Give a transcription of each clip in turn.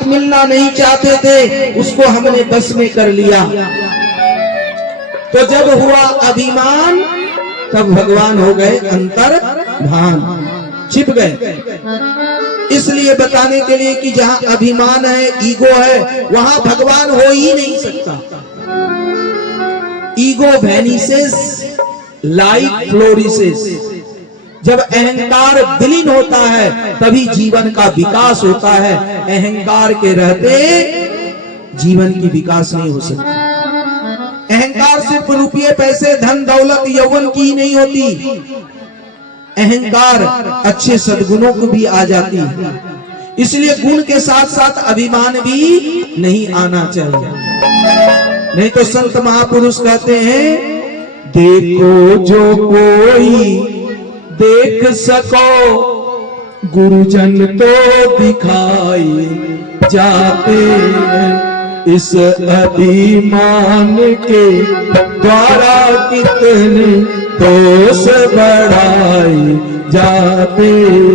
साथ मिलना नहीं चाहते थे, उसको हमने बस में कर लिया। तो जब हुआ अभिमान, तब भगवान हो गए अंतर्धान, छिप गए। इसलिए बताने के लिए कि जहां अभिमान है, ईगो है, वहां भगवान हो ही नहीं सकता। Ego vanishes like flourishes. जब अहंकार विलीन होता है तभी जीवन का विकास होता है। अहंकार के रहते जीवन की विकास नहीं हो सकता। अहंकार सिर्फ रुपये, पैसे, धन दौलत, यौवन की ही नहीं होती। अहंकार अच्छे सद्गुणों को भी आ जाती है। इसलिए गुण के साथ साथ अभिमान भी नहीं आना चाहिए। नहीं तो संत महापुरुष कहते हैं, देखो जो कोई देख सको, गुरुजन तो दिखाई जाते हैं। इस अभिमान के द्वारा कितने दोष बढ़ाई जाते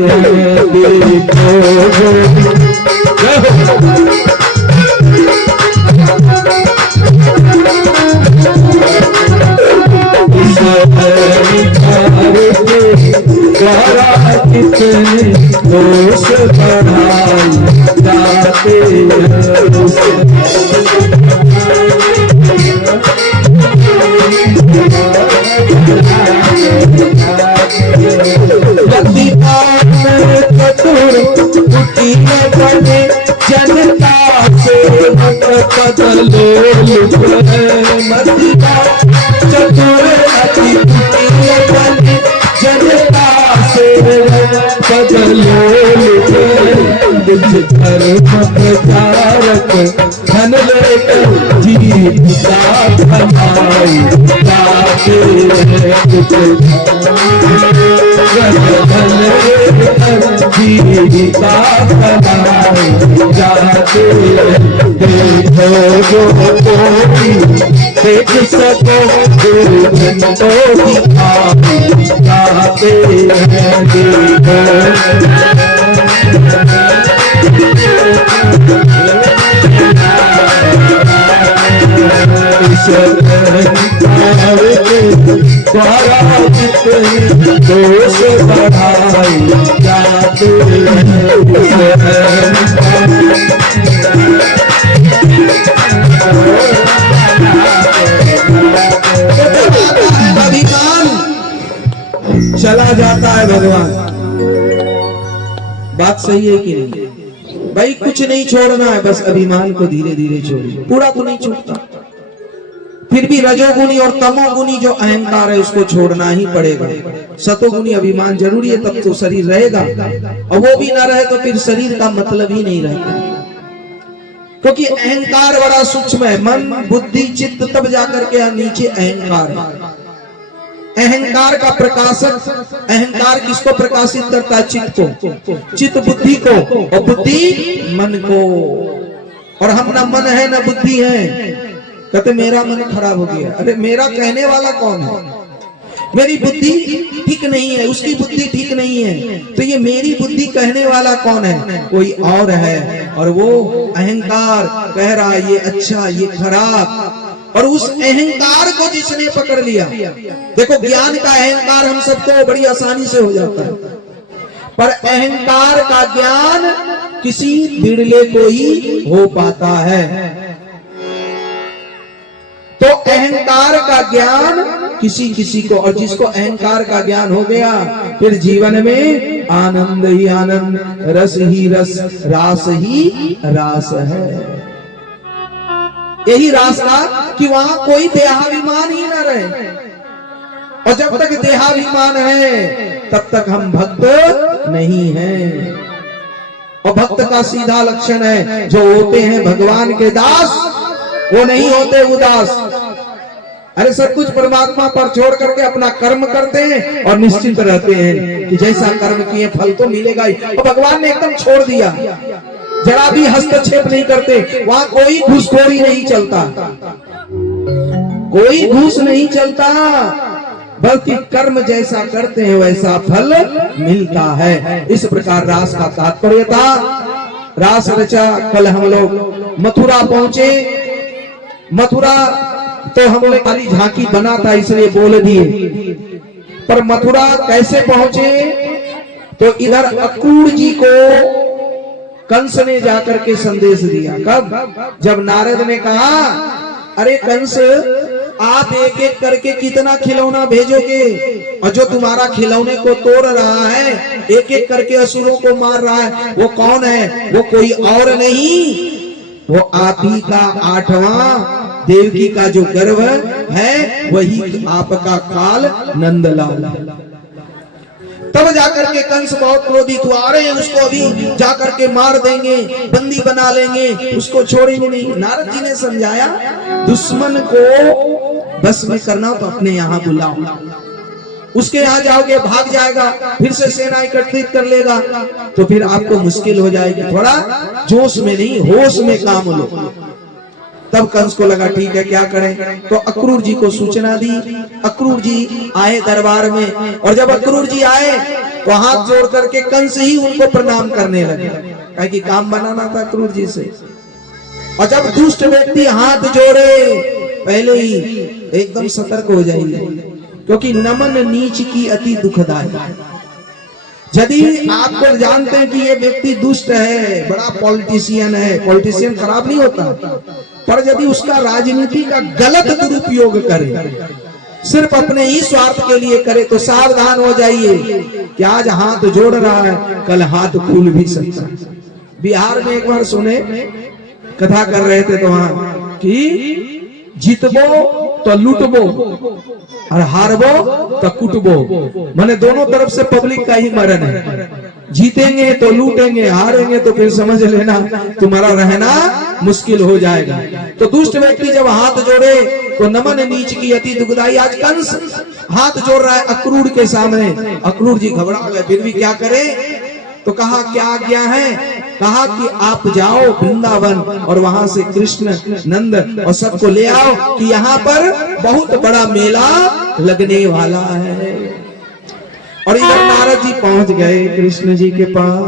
हैं। देखो इस अभिमान के द्वारा कितने दोष बढ़ाई जाते हैं। जनता से मत बदलो, चतुर अति बने, जनता से बदलो। धर्म प्रचारक धन लेकर जीविका कमाई जाते हैं। जीविका कमाई जाते हैं। देखो जो कोई देख सको, गुरुजन तो दिखाई जाते हैं। देखो दोष बढ़ाई जाते अभिमान चला जाता है। भगवान बात सही है कि नहीं भाई? कुछ नहीं छोड़ना है, बस अभिमान को धीरे धीरे छोड़िए। पूरा तो नहीं छूटता, फिर भी रजोगुनी और तमोगुनी जो अहंकार है उसको छोड़ना ही पड़ेगा। सतोगुनी अभिमान जरूरी है, तब तो शरीर रहेगा। और वो भी ना रहे तो फिर शरीर का मतलब ही नहीं रहता, क्योंकि अहंकार बड़ा सूक्ष्म है। मन, बुद्धि, चित्त, तब जाकर के नीचे अहंकार है। अहंकार का प्रकाशक, अहंकार किसको प्रकाशित करता है? चित्त को, चित्त बुद्धि को, और बुद्धि मन को। और हम ना मन है ना बुद्धि है। कहते मेरा मन खराब हो गया। अरे मेरा कहने वाला कौन है? मेरी बुद्धि ठीक नहीं है, उसकी बुद्धि ठीक नहीं है, तो ये मेरी बुद्धि कहने वाला कौन है? कोई और है। और वो अहंकार कह रहा है ये अच्छा, ये खराब। और उस अहंकार को जिसने पकड़ लिया, देखो ज्ञान का अहंकार हम सबको बड़ी आसानी से हो जाता है, पर अहंकार का ज्ञान किसी बिरले को ही हो पाता है। तो अहंकार का ज्ञान किसी किसी को, और जिसको अहंकार का ज्ञान हो गया फिर जीवन में आनंद ही आनंद, रस ही रस, रास ही रास है। यही रास्ता कि वहां कोई देहाभिमान ही ना रहे। और जब तक देहाभिमान है तब तक हम भक्त नहीं हैं। और भक्त का सीधा लक्षण है, जो होते हैं भगवान के दास वो नहीं होते उदास। अरे सब कुछ परमात्मा पर छोड़ करके अपना कर्म करते हैं और निश्चिंत रहते हैं कि जैसा कर्म किए फल तो मिलेगा ही। और भगवान ने एकदम छोड़ दिया, जरा भी हस्तक्षेप नहीं करते। वहां कोई घूसखोरी नहीं चलता, कोई घूस नहीं चलता, बल्कि कर्म जैसा करते हैं वैसा फल मिलता है। इस प्रकार रास का तात्पर्य था रास रचा। कल हम लोग मथुरा पहुंचे। मथुरा तो हमने खाली झांकी बना था इसलिए बोल दिए, पर मथुरा कैसे पहुंचे? तो इधर अक्रूर जी को कंस ने जाकर के संदेश दिया। कब? जब नारद ने कहा, अरे कंस, आप एक एक करके कितना खिलौना भेजोगे, और जो तुम्हारा खिलौने को तोड़ रहा है, एक एक करके असुरों को मार रहा है, वो कौन है? वो कोई और नहीं, वो आप ही का 8वां देवकी का जो गर्भ है, वही आपका काल नंदलाल। तब जाकर के कंस बहुत क्रोधित हुआ। अरे उसको अभी जाकर के मार देंगे, बंदी बना लेंगे, उसको छोड़ेंगे नहीं। नारद जी ने समझाया, दुश्मन को बस में करना तो अपने यहाँ बुलाओ, उसके यहाँ जाओगे भाग जाएगा, फिर से सेना एकत्रित कर लेगा, तो फिर आपको मुश्किल हो जाएगी। थोड़ा जोश में नहीं, होश में काम लो। तब कंस को लगा ठीक है, क्या करें? तो अक्रूर जी को सूचना दी। अक्रूर जी आए दरबार में, और जब अक्रूर जी आए तो हाथ जोड़ करके कंस ही उनको प्रणाम करने लगे, कहा कि काम बनाना था अक्रूर जी से। और जब दुष्ट व्यक्ति हाथ जोड़े, पहले ही एकदम सतर्क हो जाइए, क्योंकि नमन नीच की अति दुखदाई। यदि आपको जानते हैं कि ये व्यक्ति दुष्ट है, बड़ा पॉलिटिशियन है, पॉलिटिशियन खराब नहीं होता, पर यदि उसका राजनीति का गलत दुरुपयोग करे, सिर्फ अपने ही स्वार्थ के लिए करे, तो सावधान हो जाइए कि आज हाथ जोड़ रहा है, कल हाथ खुल भी सकता है। बिहार में एक बार सुने, कथा कर रहे थे तो वहां कि जीतबो तो लूटबो और हारबो तो कुटबो, माने दोनों तरफ से पब्लिक का ही मरण है। जीतेंगे तो लूटेंगे, हारेंगे तो फिर समझ लेना तुम्हारा रहना मुश्किल हो जाएगा। तो दुष्ट व्यक्ति जब हाथ जोड़े तो नमन नीच की अति दुखदाई। आज कंस हाथ जोड़ रहा है अक्रूर के सामने। अक्रूर जी घबरा गए, फिर भी क्या करे? तो कहा क्या आज्ञा है? कहा कि आप जाओ वृंदावन और वहां से कृष्ण नंद और सबको ले आओ कि यहाँ पर बहुत बड़ा मेला लगने वाला है। और इधर नारद जी पहुंच गए कृष्ण जी के पास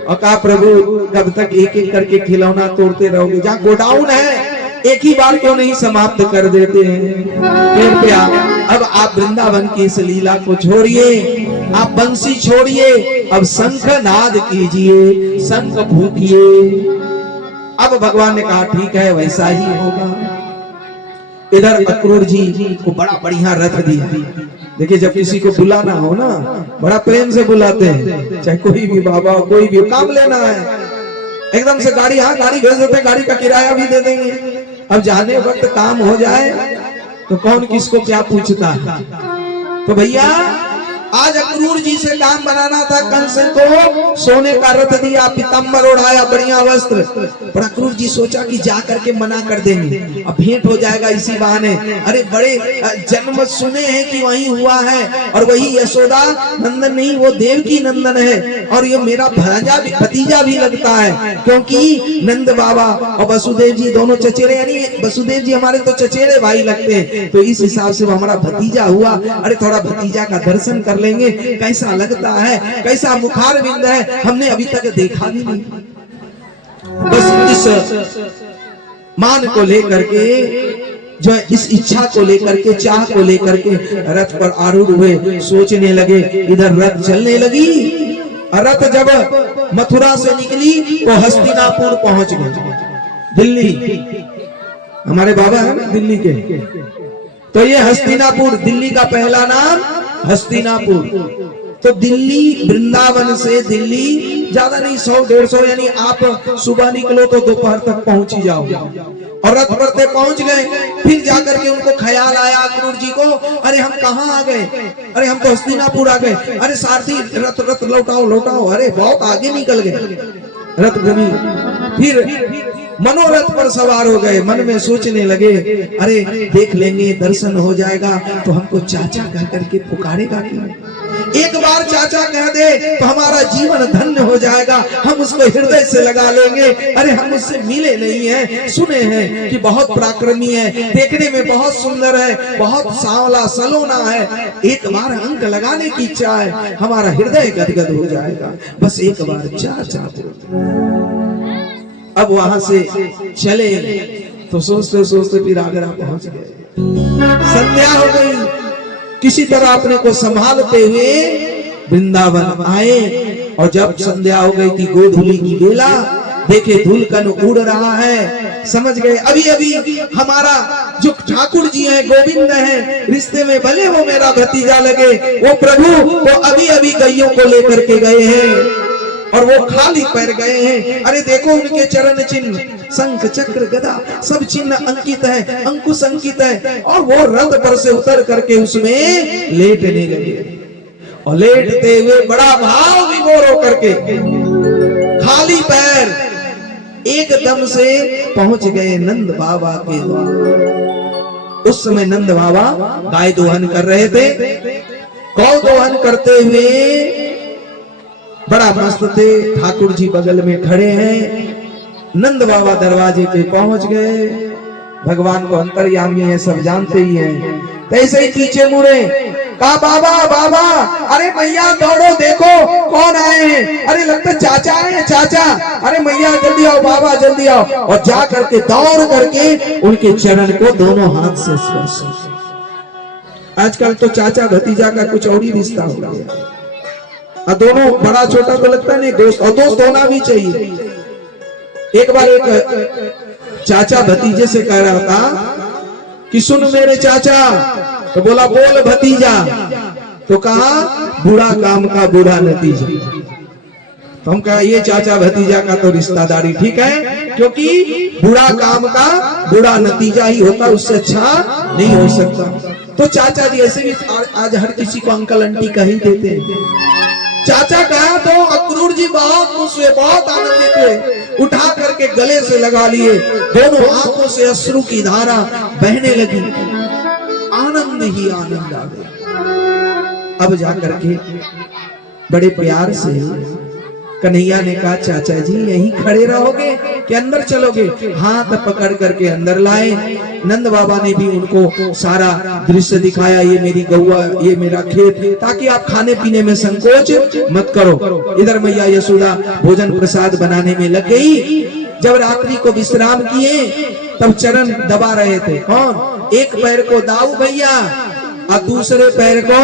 और कहा, प्रभु कब तक एक एक करके खिलौना तोड़ते रहोगे? जहाँ गोडाउन है एक ही बार क्यों नहीं समाप्त कर देते हैं? कृपया अब आप वृंदावन की इस लीला को छोड़िए, आप बंसी छोड़िए, अब शंख नाद कीजिए, शंख फूकिए। अब भगवान ने कहा ठीक है, वैसा ही होगा। इधर अक्रूर जी को बड़ा बढ़िया रथ दिया। देखिए, जब किसी को बुलाना हो ना, बड़ा प्रेम से बुलाते हैं, चाहे कोई भी बाबा, कोई भी काम लेना है, एकदम से गाड़ी, हाँ गाड़ी भेज देते, गाड़ी का किराया भी दे देंगे। अब जाने वक्त काम हो जाए तो कौन किसको क्या पूछता है। तो भैया आज अक्रूर जी से काम बनाना था। कंस को सोने का रथ दिया, पीताम्बर ओढ़ाया, बढ़िया वस्त्र, पर अक्रूर जी सोचा कि जा करके मना कर देंगे, अब भेंट हो जाएगा इसी बहाने। अरे बड़े जन्म सुने हैं कि वही हुआ है, और वही यशोदा नंदन नहीं, वो देवकी नंदन है, और ये मेरा भतीजा भी लगता है, क्योंकि नंद बाबा और वसुदेव जी दोनों चचेरे, यानी वसुदेव जी हमारे तो चचेरे भाई लगते हैं, तो इस हिसाब से वो हमारा भतीजा हुआ। अरे थोड़ा भतीजा का दर्शन कर लेंगे, कैसा लगता है, कैसा मुखार बिंद है, हमने अभी तक देखा भी नहीं। बस इस मान को लेकर के, जो इस इच्छा को लेकर के, चाह को लेकर के रथ पर आरूढ़ हुए, सोचने लगे। इधर रथ चलने लगी, रथ जब मथुरा से निकली तो हस्तिनापुर पहुंच गए। दिल्ली, हमारे बाबा है ना दिल्ली के, तो ये हस्तिनापुर, दिल्ली का पहला नाम हस्तिनापुर। तो दिल्ली, वृंदावन से दिल्ली ज्यादा नहीं, 100-150, यानी आप सुबह निकलो तो दोपहर तक पहुंच ही जाओगे। और रथ पर पहुंच गए। फिर जाकर के उनको ख्याल आया अक्रूर जी को, अरे हम कहाँ आ गए, अरे हम तो हस्तिनापुर आ गए, अरे सारथी रथ लौटाओ लौटाओ, अरे बहुत आगे निकल गए। रथ घूमी, फिर मनोरथ पर सवार हो गए। मन में सोचने लगे, अरे देख लेंगे, दर्शन हो जाएगा तो हमको चाचा कह करके पुकारेगा क्यों? एक बार चाचा कह दे तो हमारा जीवन धन्य हो जाएगा, हम उसको हृदय से लगा लेंगे। अरे हम उससे मिले नहीं हैं, सुने हैं कि बहुत पराक्रमी है, देखने में बहुत सुंदर है, बहुत सांवला सलोना है, एक बार अंक लगाने की इच्छा है, हमारा हृदय गदगद हो जाएगा, बस एक बार चाचा। अब वहां से चले तो सोचते सोचते फिर आगरा पहुंच गए। संध्या हो गई, किसी तरह अपने को संभालते हुए वृंदावन आए। और जब संध्या हो गई थी, गोधूली की बेला, देखे धूलकण उड़ रहा है, समझ गए अभी अभी हमारा जो ठाकुर जी हैं, गोविंद हैं, रिश्ते में भले वो मेरा भतीजा लगे, वो प्रभु वो अभी अभी गैयों को लेकर के गए हैं और वो खाली पैर गए हैं। अरे देखो उनके चरण चिन्ह, शंख चक्र गदा सब चिन्ह अंकित है, अंकुश अंकित है। और वो रथ पर से उतर करके उसमें लेटने लगे और लेटते हुए बड़ा भाव विभोर होकर के खाली पैर एकदम से पहुंच गए नंद बाबा के द्वार। उस समय नंद बाबा गाय दोहन कर रहे थे। गौ दोहन करते हुए बड़ा मस्त थे, ठाकुर जी बगल में खड़े हैं। नंद बाबा दरवाजे पे पहुंच गए। भगवान को अंतर्यामी है, सब जानते ही हैं। ऐसे ही पीछे मुड़े, कहा बाबा बाबा, अरे मैया दौड़ो, देखो कौन आए हैं। अरे लगता चाचा आए, चाचा, अरे मैया जल्दी आओ, बाबा जल्दी आओ। और जा करके दौड़ करके उनके चरण को दोनों हाथ से स्पर्श। आजकल तो चाचा भतीजा का कुछ और ही रिश्ता हो गया। दोनों बड़ा छोटा तो लगता नहीं, दोस्त, और दोस्त होना भी चाहिए। एक बार एक चाचा भतीजे से कह रहा था कि सुन मेरे चाचा, तो बोला बोल भतीजा, तो कहा बुरा काम का बुरा नतीजा। तो हम कहा ये चाचा भतीजा का तो रिश्तेदारी ठीक है, क्योंकि बुरा काम का बुरा नतीजा ही होता, उससे अच्छा नहीं हो सकता। तो चाचा जी ऐसे भी आज हर किसी को अंकल आंटी कह ही देते हैं। चाचा कहा तो अक्रूर जी बहुत खुश हुए, बहुत आनंदित हुए, उठा करके गले से लगा लिए, दोनों आंखों से अश्रु की धारा बहने लगी, आनंद ही आनंद आ गया। अब जाकर के बड़े प्यार से कन्हैया ने कहा चाचा जी यहीं खड़े रहोगे कि अंदर चलोगे? हाथ पकड़ करके अंदर लाए। नंद बाबा ने भी उनको सारा दृश्य दिखाया, ये मेरी गौआ, ये मेरा खेत, ताकि आप खाने पीने में संकोच मत करो। इधर मैया यशोदा भोजन प्रसाद बनाने में लग गई। जब रात्रि को विश्राम किए तब चरण दबा रहे थे। कौन? एक पैर को दाऊ भैया और दूसरे पैर को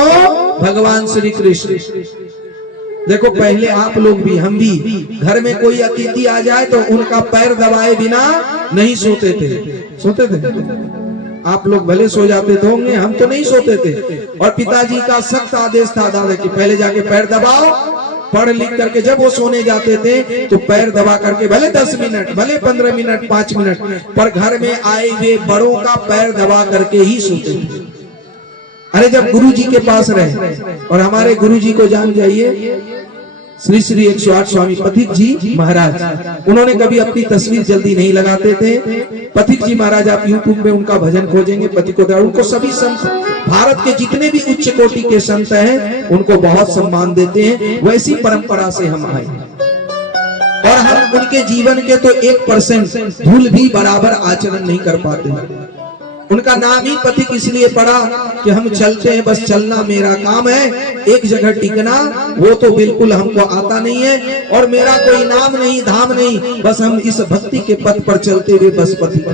भगवान श्री कृष्ण। देखो पहले आप लोग भी, हम भी, घर में कोई अतिथि आ जाए तो उनका पैर दबाए बिना नहीं सोते थे। सोते थे आप लोग? भले सो जाते थे होंगे, हम तो नहीं सोते थे। और पिताजी का सख्त आदेश था दादा कि पहले जाके पैर दबाओ। पढ़ लिख करके जब वो सोने जाते थे तो पैर दबा करके, भले 10 मिनट, भले 15 मिनट, 5 मिनट, पर घर में आए हुए बड़ों का पैर दबा करके ही सोते थे। अरे जब गुरु जी के पास रहे, और हमारे गुरु जी को जान जाइए, श्री श्री 108 स्वामी पथिक जी महाराज, उन्होंने कभी अपनी तस्वीर जल्दी नहीं लगाते थे। पथिक जी महाराज, आप यूट्यूब में उनका भजन खोजेंगे, पथिकोद्धार, उनको सभी संत, भारत के जितने भी उच्च कोटि के संत हैं, उनको बहुत सम्मान देते हैं। वैसी परंपरा से हम आए और हम उनके जीवन के तो 1% धूल भी बराबर आचरण नहीं कर पाते। उनका नाम ही पथिक इसलिए पड़ा कि हम चलते हैं, बस चलना मेरा काम है, एक जगह टिकना वो तो बिल्कुल हमको आता नहीं है। और मेरा कोई नाम नहीं, धाम नहीं, बस हम इस भक्ति के पथ पर चलते हुए बस पथिक।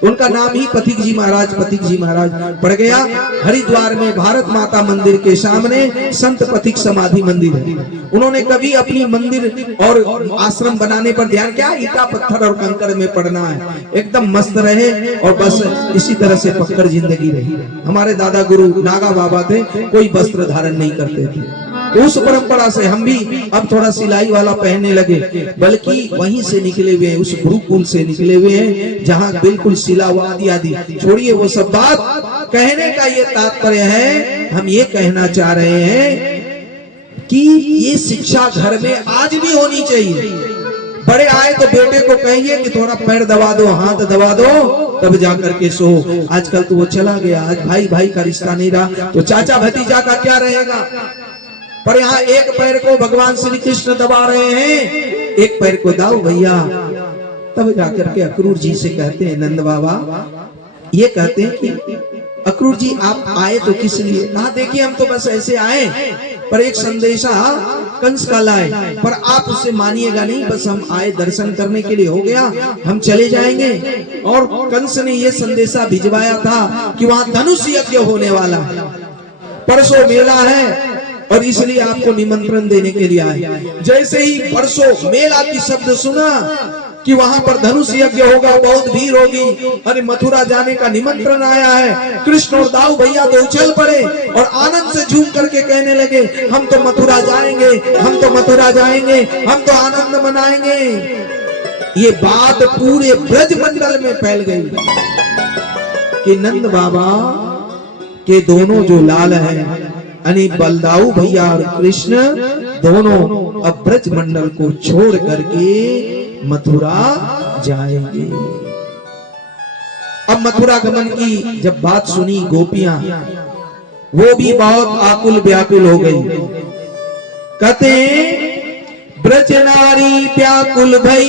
तो उनका नाम ही पथिक जी महाराज, पथिक जी महाराज पड़ गया। हरिद्वार में भारत माता मंदिर के सामने संत पथिक समाधि मंदिर है। उन्होंने कभी अपनी मंदिर और आश्रम बनाने पर ध्यान क्या, ईटा पत्थर और कंकड़ में पड़ना है, एकदम मस्त रहे और बस इसी तरह से पक्कर जिंदगी रही। हमारे दादा गुरु नागा बाबा थे, कोई वस्त्र धारण नहीं करते थे। उस परंपरा से हम भी अब थोड़ा सिलाई वाला पहनने लगे, बल्कि वहीं से निकले हुए हैं, उस गुरुकुल से निकले हुए हैं जहां बिल्कुल सिलावादी आदि। छोड़िए वो सब बात, कहने का ये तात्पर्य है, हम ये कहना चाह रहे हैं कि ये शिक्षा घर में आज भी होनी चाहिए। बड़े आए तो बेटे को कहिए कि थोड़ा पैर दबा दो, हाथ दबा दो, तब जाकर के सो। आजकल तो वो चला गया, आज भाई भाई का रिश्ता नहीं रहा, तो चाचा भतीजा का क्या रहेगा। पर यहाँ एक पैर को भगवान श्री कृष्ण दबा रहे हैं, एक पैर को दाओ भैया। तब जाकर के अक्रूर जी से कहते हैं, नंद बाबा ये कहते हैं कि अक्रूर जी आप आए तो किस लिए। कहा देखिए हम तो बस ऐसे आए, पर एक संदेशा कंस का लाए, पर आप उससे मानिएगा नहीं, बस हम आए दर्शन करने के लिए, हो गया हम चले जाएंगे। और कंस ने ये संदेशा भिजवाया था कि वहां धनुष यज्ञ होने वाला है, परसों मेला है और इसलिए आपको निमंत्रण देने के लिए आए। जैसे ही परसों मेला की शब्द सुना कि वहां पर धनुष यज्ञ होगा, बहुत भीड़ होगी, अरे मथुरा जाने का निमंत्रण आया है। कृष्ण और दाऊ भैया तो उछल पड़े और आनंद से झूम करके कहने लगे, हम तो मथुरा जाएंगे, हम तो मथुरा जाएंगे, हम तो आनंद मनाएंगे। ये बात पूरे ब्रज मंडल में फैल गई कि नंद बाबा के दोनों जो लाल हैं, यानी बलदाऊ भैया और कृष्ण, दोनों अब ब्रज मंडल को छोड़ करके मथुरा जाएंगे। अब मथुरा गमन की जब बात सुनी गोपियां, वो भी बहुत आकुल व्याकुल हो गई। कहते ब्रज नारी व्याकुल भई,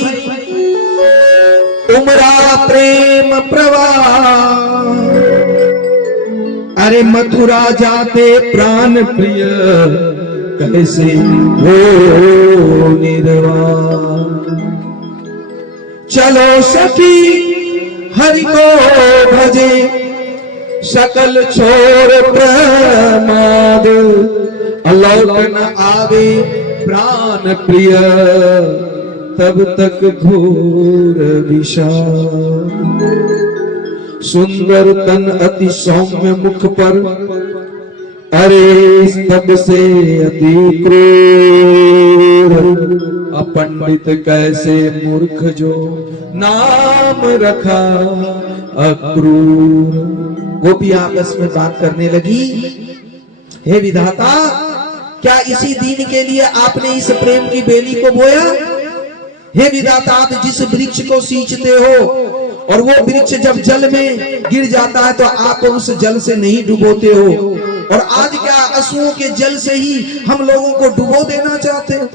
उमरा प्रेम प्रवाह, अरे मथुरा जाते प्राण प्रिय, कैसे हो निर्वाण। चलो सखी हरि को भजे, सकल छोड़ प्रमाद, अलौकन आवे प्राण प्रिय, तब तक घोर विषाद। सुंदर तन अति सौम्य मुख पर, अरे स्तब से अति क्रूर, अपंडित कैसे मूर्ख जो नाम रखा अक्रूर। गोपियां आपस में बात करने लगी, हे विधाता, क्या इसी दीन के लिए आपने इस प्रेम की बेली को बोया। हे विधाता, आप जिस वृक्ष को सींचते हो और वो वृक्ष जब जल में गिर जाता है तो आप उस जल से नहीं डुबोते हो, और आज क्या आंसुओं के जल से ही हम लोगों को डुबो देना चाहते हो।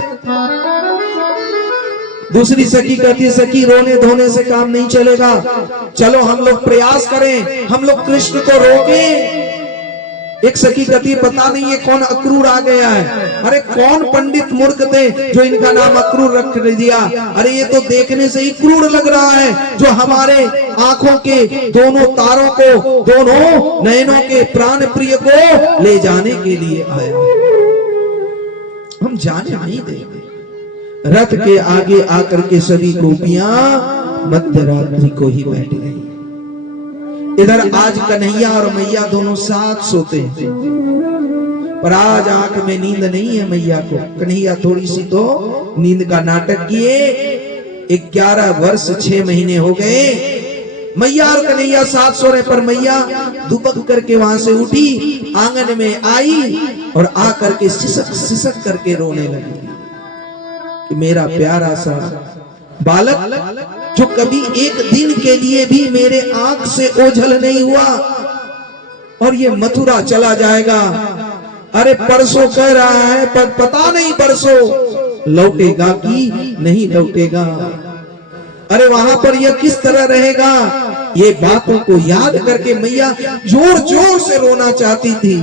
दूसरी सखी कहती है, सखी रोने धोने से काम नहीं चलेगा, चलो हम लोग प्रयास करें, हम लोग कृष्ण को रोकें। एक सखी कहती, पता नहीं ये कौन अक्रूर आ गया है। अरे कौन पंडित मूर्ख थे जो इनका नाम अक्रूर रख दिया। अरे ये तो देखने से ही क्रूर लग रहा है, जो हमारे आंखों के दोनों तारों को, दोनों नयनों के प्राण प्रिय को ले जाने के लिए आया। हम जाने नहीं देंगे। रथ के आगे आकर के सभी गोपियां मध्यरात्रि को ही बैठ गई। इधर आज कन्हैया और मैया दोनों साथ सोते हैं, पर आज आंख में नींद नहीं है मैया को। कन्हैया थोड़ी सी तो नींद का नाटक किए। 11 वर्ष 6 महीने हो गए, मैया और कन्हैया साथ सो रहे, पर मैया दुबक करके वहां से उठी, आंगन में आई और आकर के सिसक सिसक करके रोने लगी कि मेरा प्यारा सा बालक जो कभी एक दिन के लिए भी मेरे आंख से ओझल नहीं हुआ, और ये मथुरा चला जाएगा। अरे परसों कह रहा है, पर पता नहीं परसों लौटेगा कि नहीं लौटेगा। अरे वहां पर यह किस तरह रहेगा। ये बातों को याद करके मैया जोर जोर से रोना चाहती थी,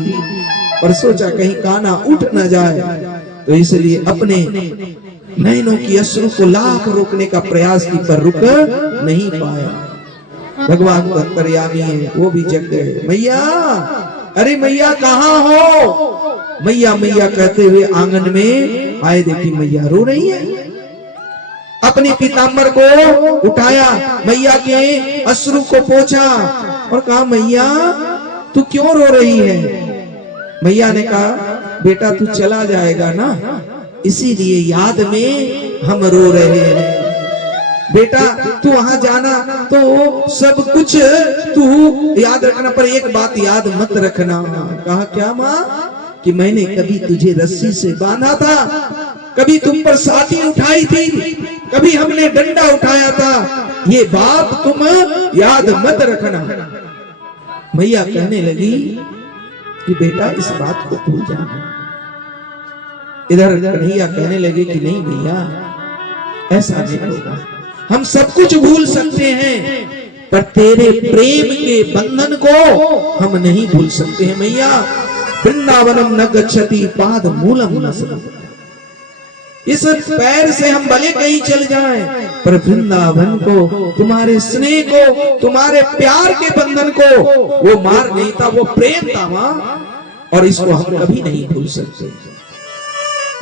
पर सोचा कहीं कान्हा उठ न जाए, तो इसलिए अपने नैनों की अश्रु को लाख रोकने का प्रयास की, पर रुक नहीं पाया। भगवान तो अंतर्यामी है, वो भी जग गए। मैया, अरे मैया कहाँ हो। मैया मैया कहते हुए आंगन में आए, देखी मैया रो रही है। अपनी पीतांबर को उठाया, मैया के अश्रु को पोंछा और कहा, मैया तू क्यों रो रही है। मैया ने कहा, बेटा तू चला जाएगा ना, इसीलिए याद में हम रो रहे हैं। बेटा तू वहां जाना तो सब कुछ तू याद रखना, पर एक बात याद मत रखना। कहा, क्या माँ, कि मैंने कभी तुझे रस्सी से बांधा था, कभी तुम पर साथी उठाई थी, कभी हमने डंडा उठाया था, ये बात तुम याद मत रखना। मैया कहने लगी कि बेटा इस बात को भूल जाना। इधर कन्हैया कहने लगे कि नहीं भैया, ऐसा नहीं होगा, हम सब कुछ भूल सकते हैं पर तेरे प्रेम के बंधन को हम नहीं भूल सकते हैं मैया। वृंदावनम न गच्छति पाद मूलम न सदति। इस पैर से हम भले कहीं चल जाएं, पर वृंदावन को, तुम्हारे स्नेह को, तुम्हारे प्यार के बंधन को वो मार नहीं था, वो प्रेम था मां, और इसको हम कभी नहीं भूल सकते।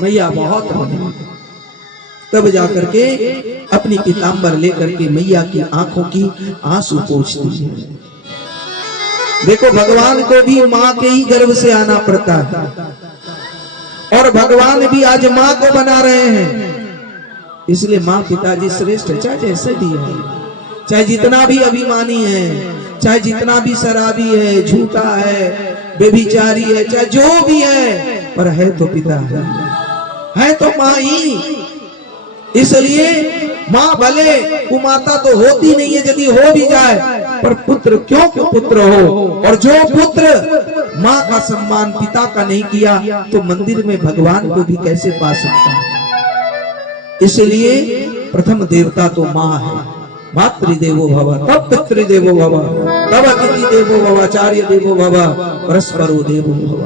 मैया बहुत रोने, तब जाकर के अपनी पीतांबर लेकर के मैया की आंखों की आंसू पोंछती है। देखो भगवान को भी मां के ही गर्भ से आना पड़ता है, और भगवान भी आज मां को बना रहे हैं। इसलिए मां पिताजी श्रेष्ठ, चाहे जैसे भी है, चाहे जितना भी अभिमानी है, चाहे जितना भी शराबी है, झूठा है, बेभिचारी है, चाहे जो भी है, पर है तो पिता है तो मां ही। इसलिए मां भले कुमाता तो होती नहीं है, यदि हो भी जाए, पर पुत्र क्यों पुत्र हो। और जो पुत्र मां का सम्मान पिता का नहीं किया, तो मंदिर में भगवान को भी कैसे पा सकता है। इसलिए प्रथम देवता तो मां है। मातृदेवो भव, तब पितृदेवो भव, तब अतिथि देवो भव, आचार्य देवो भव, परस्परो देवो भव।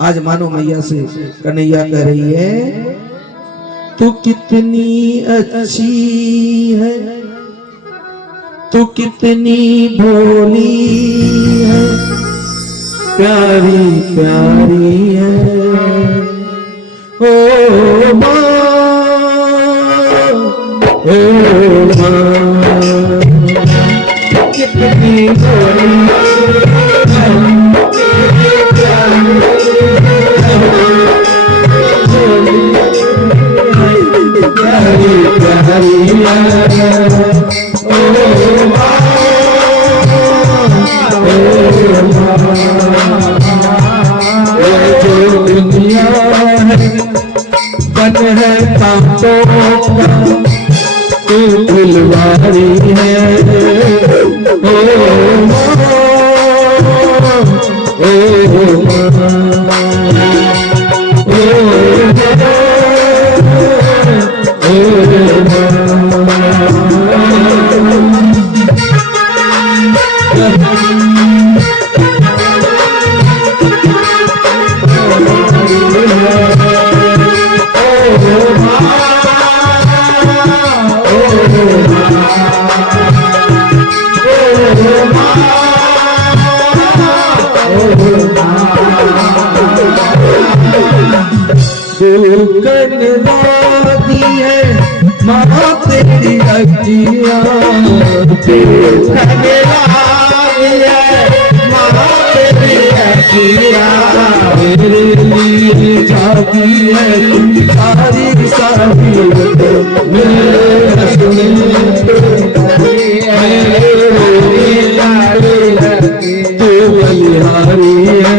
आज मानो मैया से कन्हैया कह रही है, तू कितनी अच्छी है, तू कितनी भोली है, प्यारी प्यारी है ओ माँ, ओ माँ, कितनी भोली है, बन है पापों का तू फुलवारी है करवाती है माँ तेरी अखियाँ, करने वाली है माँ तेरी अखियाँ, मेरे लिए जाती है सारी सारी मेरे तू बलिहारी है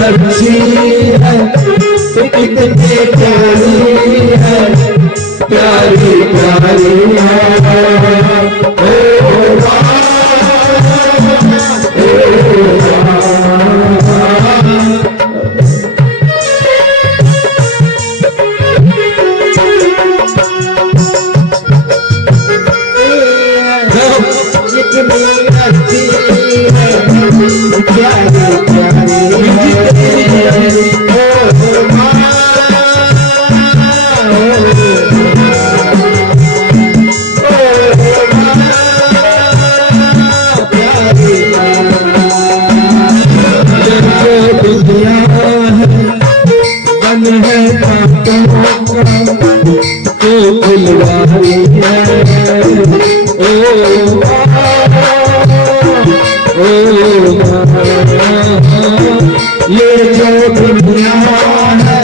अच्छी है, कितनी प्यारी है, प्यारी प्यारी है ये जो दुनिया है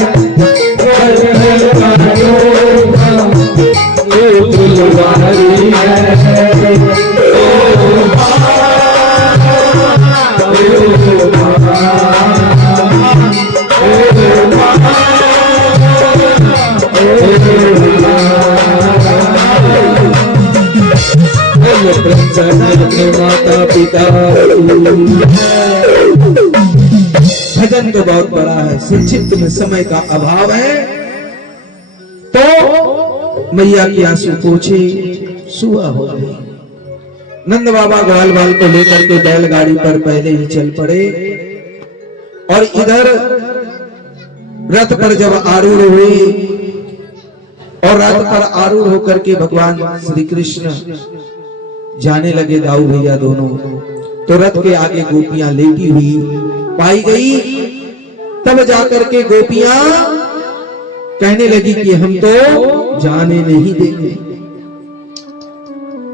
बोलो प्रसन्न माता पिता। भजन तो बहुत बड़ा है, संक्षिप्त में समय का अभाव है, तो मैया की आंसू पोछे सुबह हो गई। नंद बाबा ग्वाल बाल को लेकर के बैलगाड़ी पर पहले ही चल पड़े और इधर रथ पर जब आरूढ़ हुए और रथ पर आरूढ़ होकर के भगवान श्री कृष्ण जाने लगे, दाऊ भैया दोनों, तो रथ के आगे गोपियां लेटी हुई पाई गई। तब जाकर के गोपियां कहने लगी कि हम तो जाने नहीं देंगे।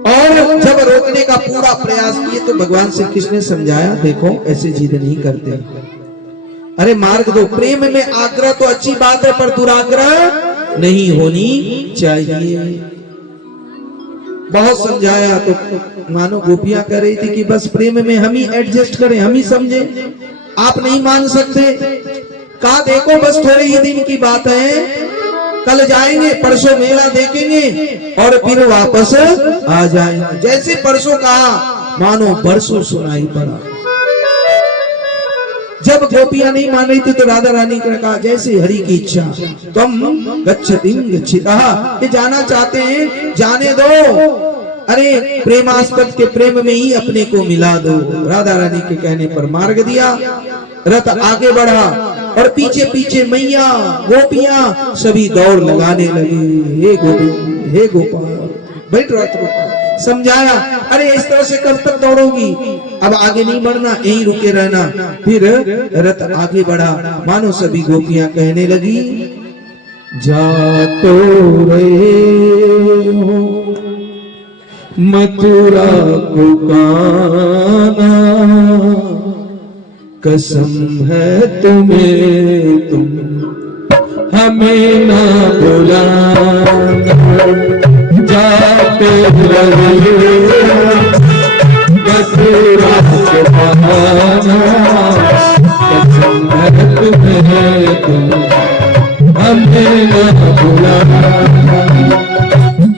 और जब रोकने का पूरा प्रयास किए तो भगवान श्री कृष्ण ने समझाया, देखो ऐसे जिद नहीं करते, अरे मार्ग दो। प्रेम में आग्रह तो अच्छी बात है, पर दुराग्रह नहीं होनी चाहिए। बहुत समझाया तो मानो गोपियां कह रही थी कि बस प्रेम में हम ही एडजस्ट करें, हम ही समझे, आप नहीं मान सकते। कहा देखो बस थोड़े ही दिन की बात है, कल जाएंगे, परसों मेला देखेंगे और फिर वापस आ जाएंगे। जैसे परसों कहा मानो बरसों सुनाई पड़ा। जब गोपियां नहीं मान रही थी तो राधा रानी ने कहा, जैसे हरि की इच्छा, तुम गच्छतिं गच्छितः, ये जाना चाहते हैं जाने दो, अरे प्रेमास्पद के प्रेम में ही अपने को मिला दो। राधा रानी के कहने पर मार्ग दिया, रथ आगे बढ़ा और पीछे पीछे मैया गोपियां सभी दौड़ लगाने लगे। हे गोपी, हे गोपाल, बैठ रथ को समझाया, अरे इस तरह से कब तक दौड़ोगी, अब आगे नहीं बढ़ना, यहीं रुके रहना। फिर रथ आगे बढ़ा, मानो सभी गोपियां कहने लगी, जा तो रहे हो मथुरा को काना, कसम है तुम्हें तुम हमें ना बुलाना, जाते रहे मथुरा को काना, कसम है तुम्हें तुम हमें ना बुलाना,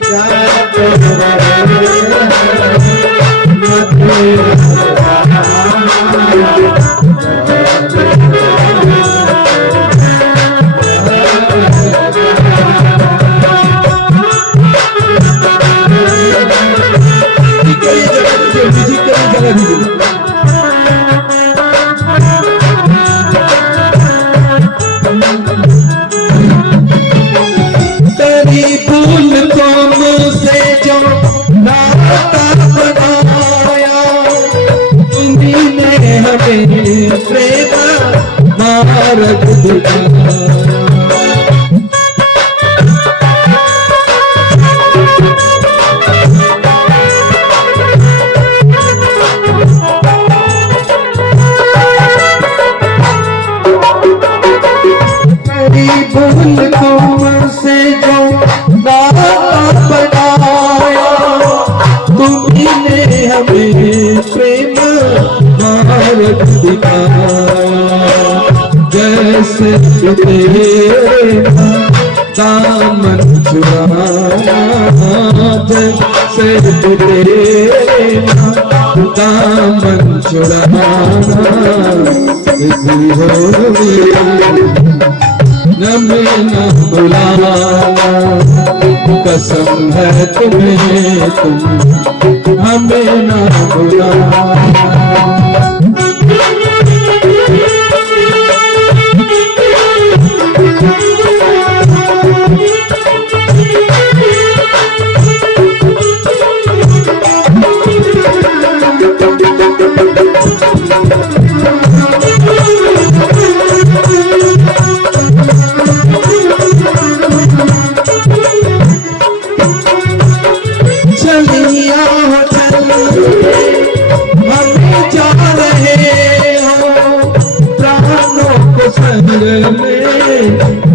जाते रहे मथुरा। तेरी भूल को मुझसे जो नाता बनाया, तुम्हीं ने हमें प्रेम मार्ग दिखाया। भूल तुमसे जो नाता बनाया, तुम्हीं ने हमें प्रेम मार्ग दिखाया। जैसे तेरे दामन चुराया, जैसे तेरे दामन चुराया, हमें न बुलाना, कसम है तुम्हें तुम हमें न बुलाना।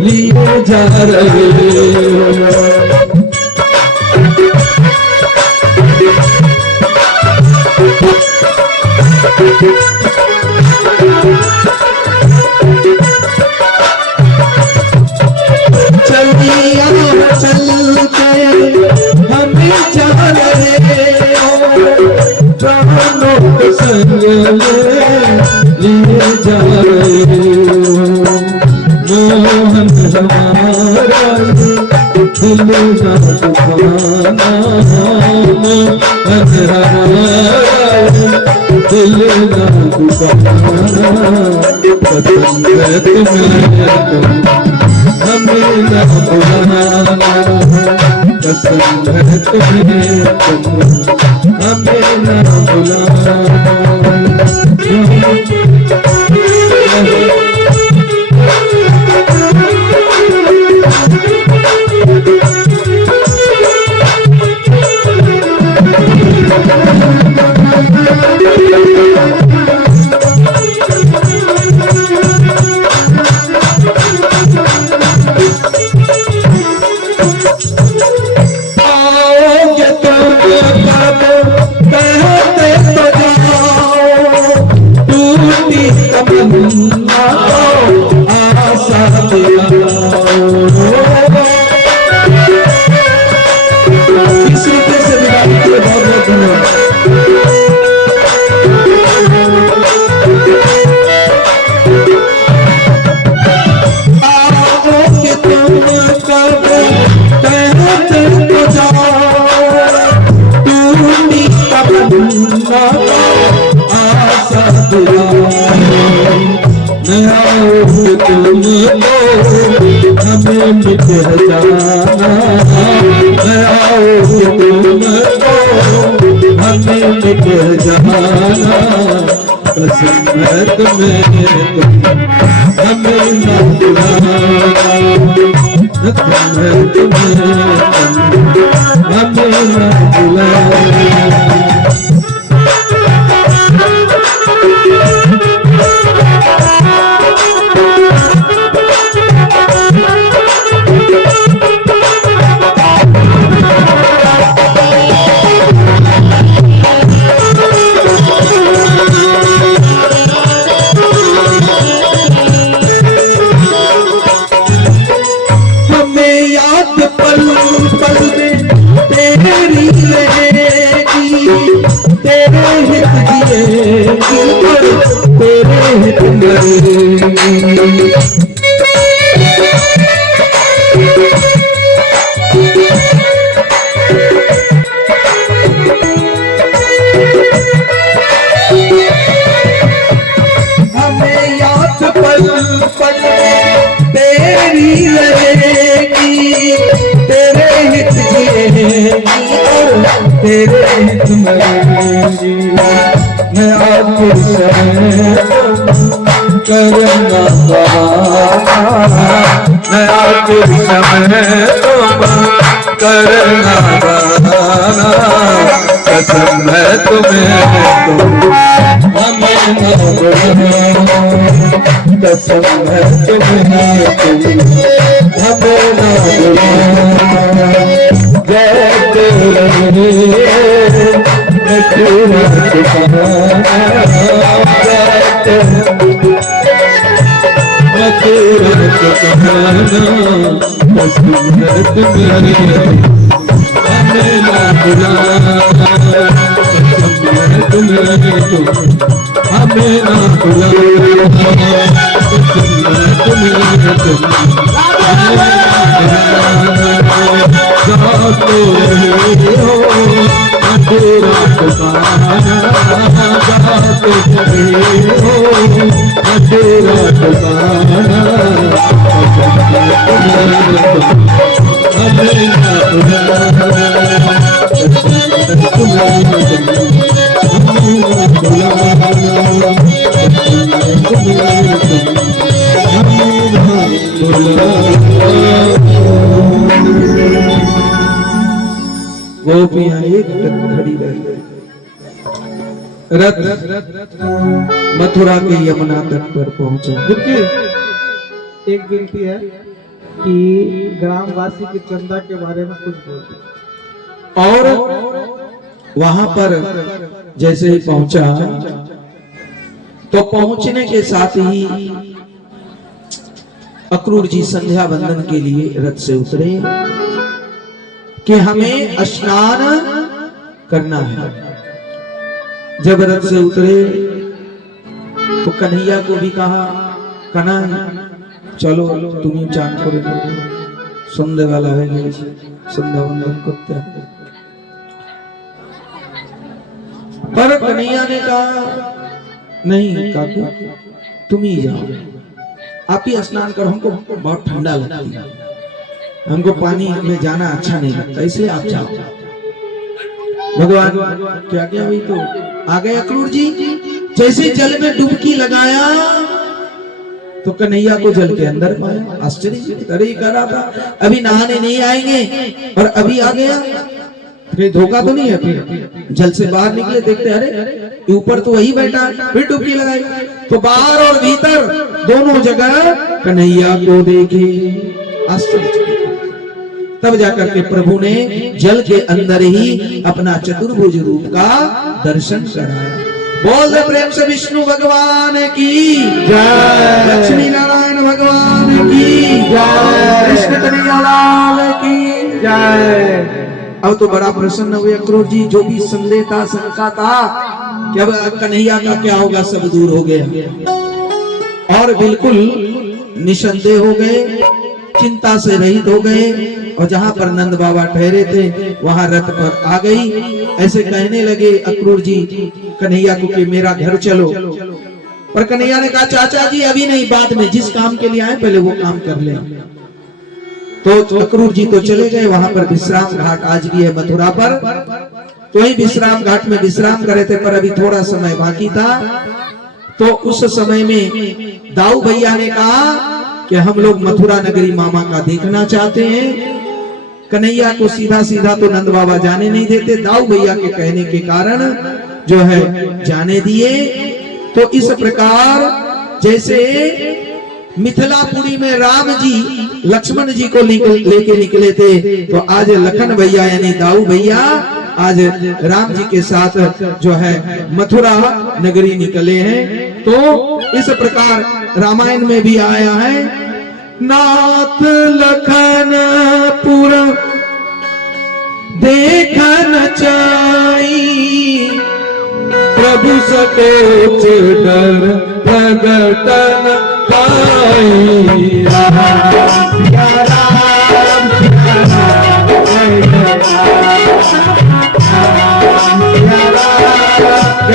लिए जा रहे हो, चलिए चल कर हमें जा रहे हो, संग लिए जा रहे हो, मोहन हमारा दिल ना दुखाना, मोहन हमारा दिल ना दुखाना, पसंद है तुम्हें हमें ना बुलाना, पसंद है तुम्हें हमें ना बुलाना। हमें मिट जाना, हमें मिट जाना, पसंद है तुम्हें हमें ना बुलाना, पसंद है तुम्हें हमें ना बुलाना। तेरे हित मरेंगी मैं आखिर समय करना बहाना, मैं आखिर समय करना बहाना, कसम है तुम्हें हमें न बुलाना, कसम है तुम्हें हमें न बुलाना। हमें ना गोपियां एक टक खड़ी रही। रथ मथुरा के यमुना तट पर पहुंचा। एक विनती है कि ग्रामवासी के चंदा के बारे में कुछ बोल। और वहां पर जैसे ही पहुंचा तो पहुंचने के साथ ही अक्रूर जी संध्या बंदन के लिए रथ से उतरे कि हमें स्नान करना है। जब रथ से उतरे तो कन्हैया को भी कहा, कना चलो तुम्हें चांद करे सन्ध्या वाला हो गई, संध्या वंदन करते हैं। पर कन्हैया ने कहा नहीं काकू तुम ही जाओ, आप ही स्नान करो, हमको बहुत ठंडा लगती है, हमको पानी में जाना अच्छा नहीं लगता, इसलिए आप जाओ। भगवान क्या क्या हुई तो आ गए अक्रूर जी, जैसे जल में डुबकी लगाया तो कन्हैया को जल के अंदर पाया। आश्चर्य अरे कर रहा था अभी नहाने नहीं आएंगे और अभी आ गया, फिर धोखा तो नहीं है। फिर जल से बाहर निकले देखते अरे ऊपर तो वही बैठा, फिर डुबकी लगाई तो बाहर और भीतर दोनों जगह कन्हैया को देखे। आश्चर्य तब जाकर के प्रभु ने जल के अंदर ही अपना चतुर्भुज रूप का दर्शन कराया। बोल दे प्रेम से विष्णु भगवान की जय, लक्ष्मी नारायण भगवान की जय, कृष्ण कन्हैया लाल की जय। अब तो बड़ा प्रसन्न हुए अक्रूर जी, जो भी संदेह था शंका था कि अब कन्हैया का क्या होगा सब दूर हो गया और बिल्कुल निसंदेह हो गए, चिंता से रहित हो गए। और जहां पर नंद बाबा ठहरे थे वहां रथ पर आ गई। ऐसे कहने लगे अक्रूर जी कन्हैया को कि मेरा घर चलो, पर कन्हैया ने कहा चाचा जी अभी नहीं, बाद में, जिस काम के लिए आए पहले वो काम कर ले। तो अक्रूर जी तो चले गए, वहां पर विश्राम घाट आज भी है मथुरा पर, तो वही विश्राम घाट में विश्राम करे थे। पर अभी थोड़ा समय बाकी था, तो उस समय में दाऊ भैया ने कहा कि हम लोग मथुरा नगरी मामा का देखना चाहते हैं। कन्हैया को सीधा सीधा तो नंद बाबा जाने नहीं देते, दाऊ भैया के कहने के कारण जो है जाने दिए। तो इस प्रकार जैसे मिथिलापुरी में राम जी लक्ष्मण जी को लेके निकले थे, तो आज लखन भैया यानी दाऊ भैया आज राम जी के साथ जो है मथुरा नगरी निकले हैं। तो इस प्रकार रामायण में भी आया है, नाथ लखन पुर देखन चाई, प्रभु सकोच डर प्रगटन पाई। राम या राम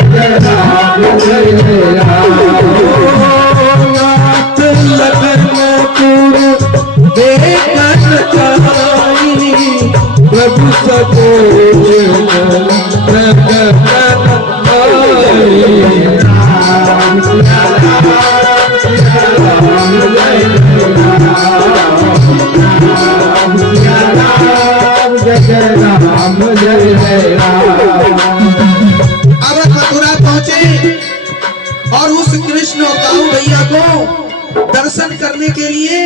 जय राम जय राम, नाथ लखन देखन चाई, प्रभु सकोच प्रगटन पाई। राम जय राम जय राम। अब मथुरा पहुंचे और उस कृष्ण और दाऊ भैया को दर्शन करने के लिए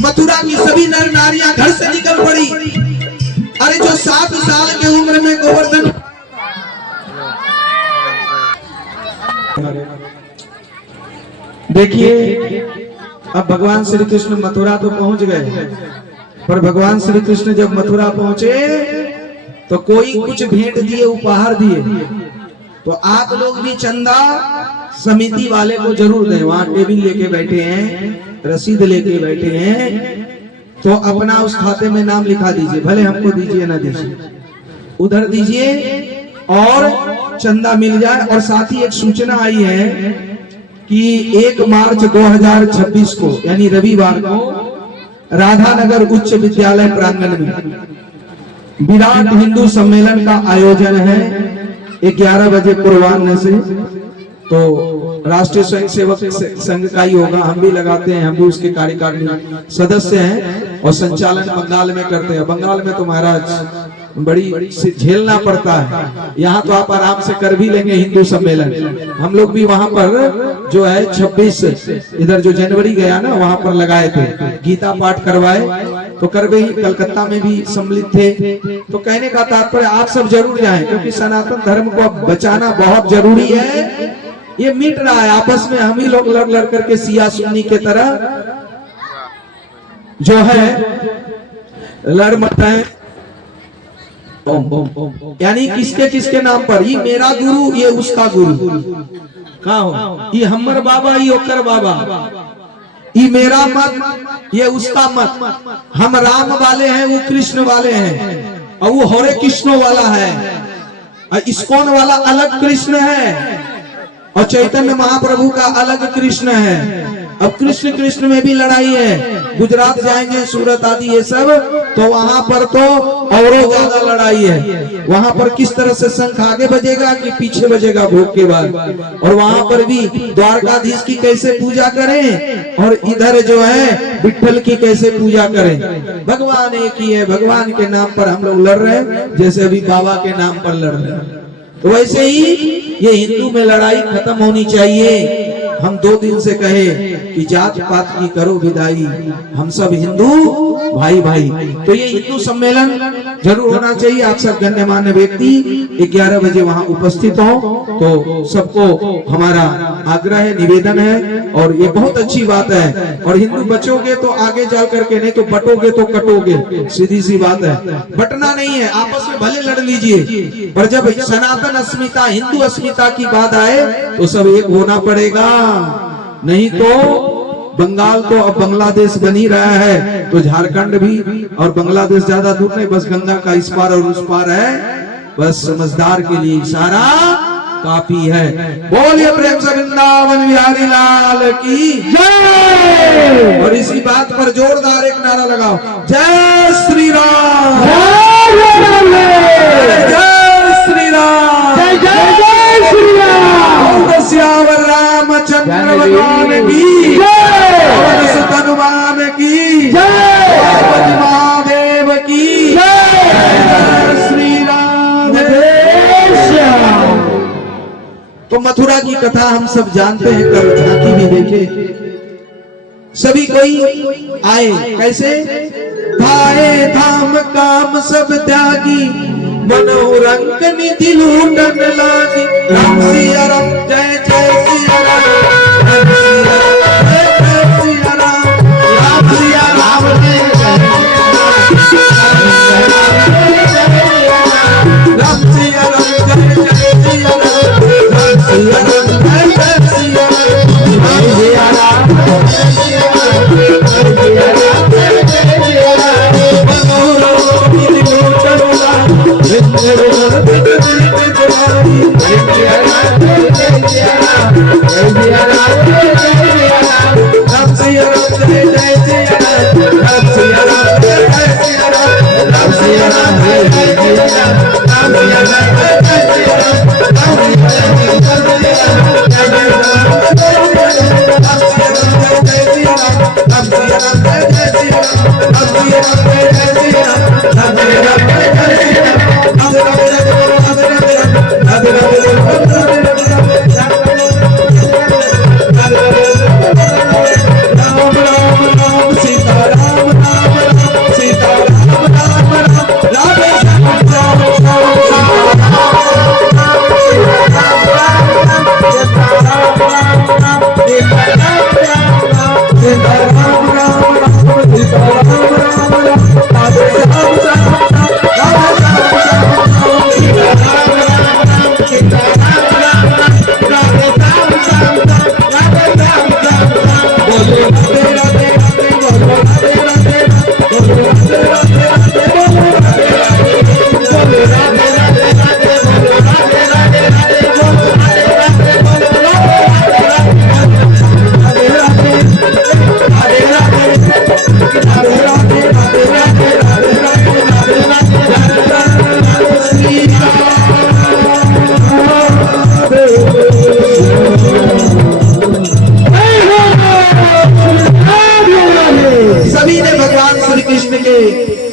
मथुरा की सभी नर नारियां घर से निकल पड़ी। अरे जो 7 साल की उम्र में गोवर्धन, देखिए अब भगवान श्री कृष्ण मथुरा तो पहुंच गए, पर भगवान श्री कृष्ण जब मथुरा पहुंचे तो कोई कुछ भेंट दिए, उपहार दिए। तो आप लोग भी चंदा समिति वाले को जरूर दें, वहां टेबिल लेके बैठे हैं, रसीद लेके बैठे हैं, तो अपना उस खाते में नाम लिखा दीजिए, भले हमको दीजिए ना दीजिए, उधर दीजिए और चंदा मिल जाए। और साथ ही एक सूचना आई है कि 1 मार्च 2026 को यानी रविवार को राधानगर उच्च विद्यालय प्रांगण में विराट हिंदू सम्मेलन का आयोजन है 11 बजे पूर्वाह्न से। तो राष्ट्रीय स्वयंसेवक संघ का ही होगा, हम भी लगाते हैं, हम भी उसके कार्यकारिणी सदस्य हैं और संचालन बंगाल में करते हैं। बंगाल में तो महाराज बड़ी झेलना पड़ता है, यहाँ तो आप आराम से कर भी लेंगे हिंदू सम्मेलन। हम लोग भी वहां पर जो है 26 इधर जो जनवरी गया ना वहां पर लगाए थे, गीता पाठ करवाए, तो करवे ही कलकत्ता में भी सम्मिलित थे। तो कहने का तात्पर्य आप सब जरूर जाएं, क्योंकि सनातन धर्म को बचाना बहुत जरूरी है। ये मिट रहा है आपस में, हम ही लोग लड़ लड़ करके सिया सुन्नी के तरह जो है लड़ मरते हैं। ओम यानी किसके किसके नाम पर? ये मेरा गुरु, ये उसका गुरु। कहा हो? ये हमर बाबा, ये ओकर बाबा। ये मेरा मत, ये उसका मत। हम राम वाले हैं, वो कृष्ण वाले हैं, और वो हरे कृष्ण वाला है, और इस्कॉन वाला अलग कृष्ण है, और चैतन्य महाप्रभु का अलग कृष्ण है। अब कृष्ण कृष्ण में भी लड़ाई है। गुजरात जाएंगे, सूरत आदि ये सब, तो वहां पर तो और ज्यादा लड़ाई है। वहां पर किस तरह से शंख आगे बजेगा कि पीछे बजेगा भोग के बाद, और वहां पर भी द्वारकाधीश की कैसे पूजा करें, और इधर जो है विठ्ठल की कैसे पूजा करें। भगवान एक ही है, भगवान के नाम पर हम लोग लड़ रहे हैं, जैसे अभी बाबा के नाम पर लड़ रहे हैं। तो वैसे ही ये हिंदू में लड़ाई खत्म होनी चाहिए। हम 2 दिन से कहे कि जात पात की करो विदाई, हम सब हिंदू भाई भाई। तो ये हिंदू सम्मेलन जरूर होना चाहिए। आप सब गण्यमान्य व्यक्ति 11 बजे वहां उपस्थित हो, तो सबको हमारा आग्रह है, निवेदन है, और ये बहुत अच्छी बात है। और हिंदू बचोगे तो आगे जा करके, नहीं तो बटोगे तो कटोगे, सीधी सी बात है। बटना नहीं है, आपस में भले लड़ लीजिए, पर जब सनातन अस्मिता, हिंदू अस्मिता की बात आए तो सब एक होना पड़ेगा। नहीं तो बंगाल तो अब बांग्लादेश बन ही रहा है, तो झारखंड भी और बांग्लादेश ज्यादा दूर नहीं, बस गंगा का इस पार और उस पार है। बस समझदार के लिए इशारा काफी है। बोलिए प्रेम से वृंदावन बिहारी लाल की जय। और इसी बात पर जोरदार एक नारा लगाओ, जय श्री राम, जय श्री राम, जय श्री राम। श्यावर रामचंद्र भगवान की जय, हनुमान की जय, महादेव की जय, श्री राम। तो मथुरा की कथा हम सब जानते हैं, कल झांकी भी देखे। सभी कोई आए, कैसे? भाए धाम काम सब त्यागी, मनोरंग निधि लूटन लागी। राम सिया राम, जय जय सिया राम, राम सिया राम, जय जय सिया राम, राम सिया राम, जय जय राम सिया राम, जय जय सिया राम, राम सिया राम, जय जय सिया राम, राम सिया राम, जय सिया राम, जय जय सिया राम। मनोरंग निधि लूटन लागी,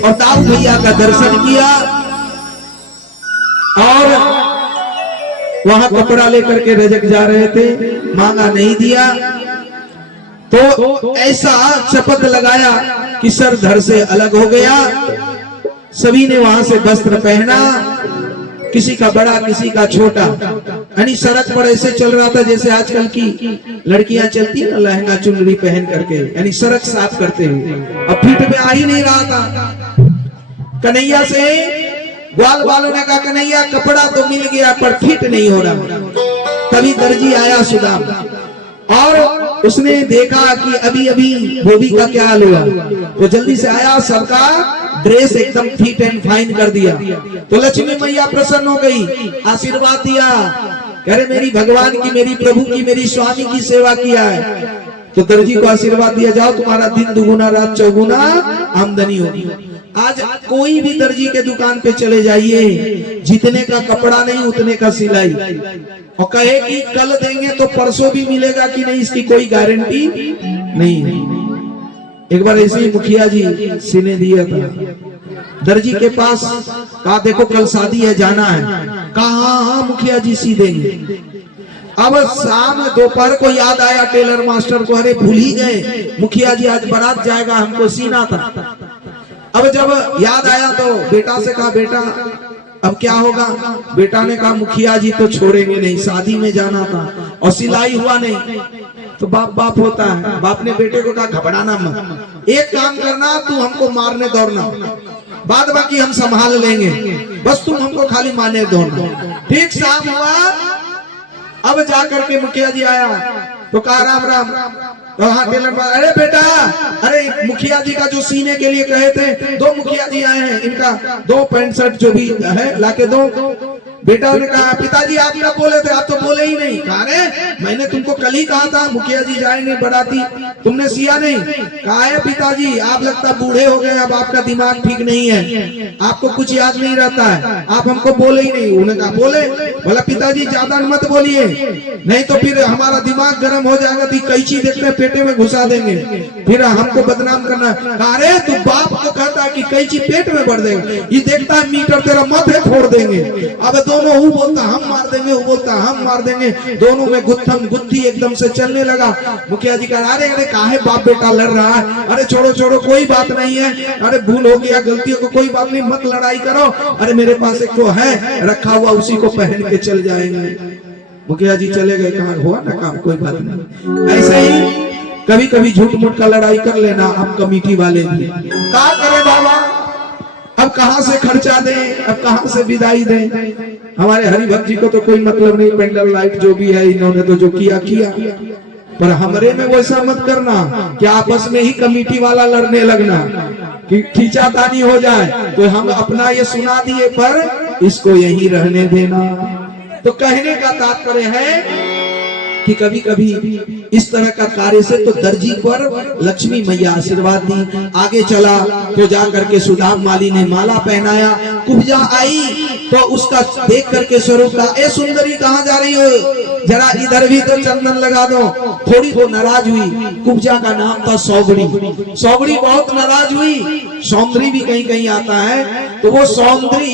और दाऊद भैया का दर्शन किया और वहां कपड़ा लेकर के रजक जा रहे थे, मांगा नहीं दिया तो ऐसा शपथ लगाया कि सर धड़ से अलग हो गया। सभी ने वहां से वस्त्र पहना, किसी का बड़ा किसी का छोटा, यानी सड़क पर ऐसे चल रहा था जैसे आजकल की लड़कियां चलती है ना, लहंगा चुनरी पहन करके, यानी सड़क साफ करते हुए। अब फीट में आ ही नहीं रहा था। कन्हैया से ग्वाल वालों ने कहा कन्हैया कपड़ा तो मिल गया पर फिट नहीं हो रहा। तभी दर्जी आया सुदाम और उसने देखा कि अभी अभी धोबी का क्या हाल हुआ, तो जल्दी से आया, सबका ड्रेस एकदम फिट एंड फाइन कर दिया। तो लक्ष्मी मैया प्रसन्न हो गई, आशीर्वाद दिया, कह रहे मेरी भगवान की, मेरी प्रभु की, मेरी स्वामी की सेवा किया है। तो दर्जी को आशीर्वाद दिया, जाओ तुम्हारा दिन दुगुना रात चौगुना आमदनी होगी। आज कोई भी दर्जी के दुकान पे चले जाइए, जितने का कपड़ा नहीं उतने का सिलाई, और कहे कि कल देंगे तो परसों भी मिलेगा कि नहीं, इसकी कोई गारंटी नहीं है। एक बार ऐसे ही मुखिया जी सिने दिया था, दर्जी के पास कहा देखो कल शादी है जाना है, कहा हाँ मुखिया जी सी देंगे। अब शाम दोपहर को याद आया टेलर मास्टर को, अरे भूल ही गए मुखिया जी आज बारात जाएगा, हमको सीना था। अब जब याद आया तो बेटा से कहा बेटा अब क्या होगा, बेटा ने कहा मुखिया जी तो छोड़ेंगे नहीं, शादी में जाना था और सिलाई हुआ नहीं। तो बाप बाप होता है, बाप ने बेटे को कहा घबराना मत, एक काम करना तू हमको मारने दौड़ना, बाद बाकी हम संभाल लेंगे, बस तुम हमको खाली मारने दौड़ना। ठीक शाम हुआ, अब जाकर के मुखिया जी आया तो कहा राम राम, तो हाँ टेलर, अरे बेटा, अरे मुखिया जी का जो सीने के लिए कहे थे, दो मुखिया जी आए हैं, इनका दो पैंट शर्ट जो भी है लाके दो। बेटा ने कहा पिताजी आप क्या बोले थे, आप तो बोले ही नहीं। कहा रे मैंने तुमको कल ही कहा था मुखिया जी जाएंगे बाराती, तुमने सिया नहीं। कहा है पिताजी आप लगता बूढ़े हो गए, अब आपका दिमाग ठीक नहीं है, आपको कुछ याद नहीं रहता है, आप हमको बोले ही नहीं। उन्होंने कहा बोले, बोला पिताजी ज्यादा मत बोलिए, नहीं तो फिर हमारा दिमाग गर्म हो जाएगा, तो कैंची देखते पेटे में घुसा देंगे, फिर हमको बदनाम करना। कहा रे तू बाप को कहता है कि कैंची पेट में भर देगा, ये देखता है मीटर तेरा मत है फोड़ देंगे। अब दोनों वो बोलता हम मार देंगे, वो बोलता हम मार देंगे, दोनों में गुत्थम गुत्थी एकदम से चलने लगा। मुखिया जी कहा अरे अरे काहे बाप बेटा लड़ रहा है, अरे छोड़ो छोड़ो कोई बात नहीं है, अरे भूल हो गया गलतियों को कोई बात नहीं, मत लड़ाई करो, अरे मेरे पास एक तो है रखा हुआ उसी को पहन के चल जाएंगे। मुखिया जी चले गए, कहा हुआ ना काम, कोई बात नहीं। ऐसे ही कभी कभी झूठ मूठ का लड़ाई कर लेना, हम कमेटी वाले भी क्या करें बाबा, अब कहां से खर्चा दें, अब कहां से विदाई दें। हमारे हरिभक्त जी को तो कोई मतलब नहीं, पेंडल लाइट जो भी है इन्होंने तो जो किया किया, पर हमरे में वैसा मत करना कि आपस में ही कमेटी वाला लड़ने लगना कि खींचातानी हो जाए। तो हम अपना ये सुना दिए पर इसको यही रहने देना। तो कहने का तात्पर्य है कि कभी कभी इस तरह का कार्य से तो दर्जी पर लक्ष्मी मैया आशीर्वाद दी। आगे चला तो जाकर के सुदाम माली ने माला पहनाया, कुब्जा आई तो उसका देख करके स्वरूप का ए सुंदरी कहाँ जा रही हो, जरा इधर भी तो चंदन लगा दो। थोड़ी तो नाराज हुई, कुब्जा का नाम था सौगड़ी, सौगड़ी बहुत नाराज हुई। सौंदरी भी कहीं कहीं आता है, तो वो सौंदरी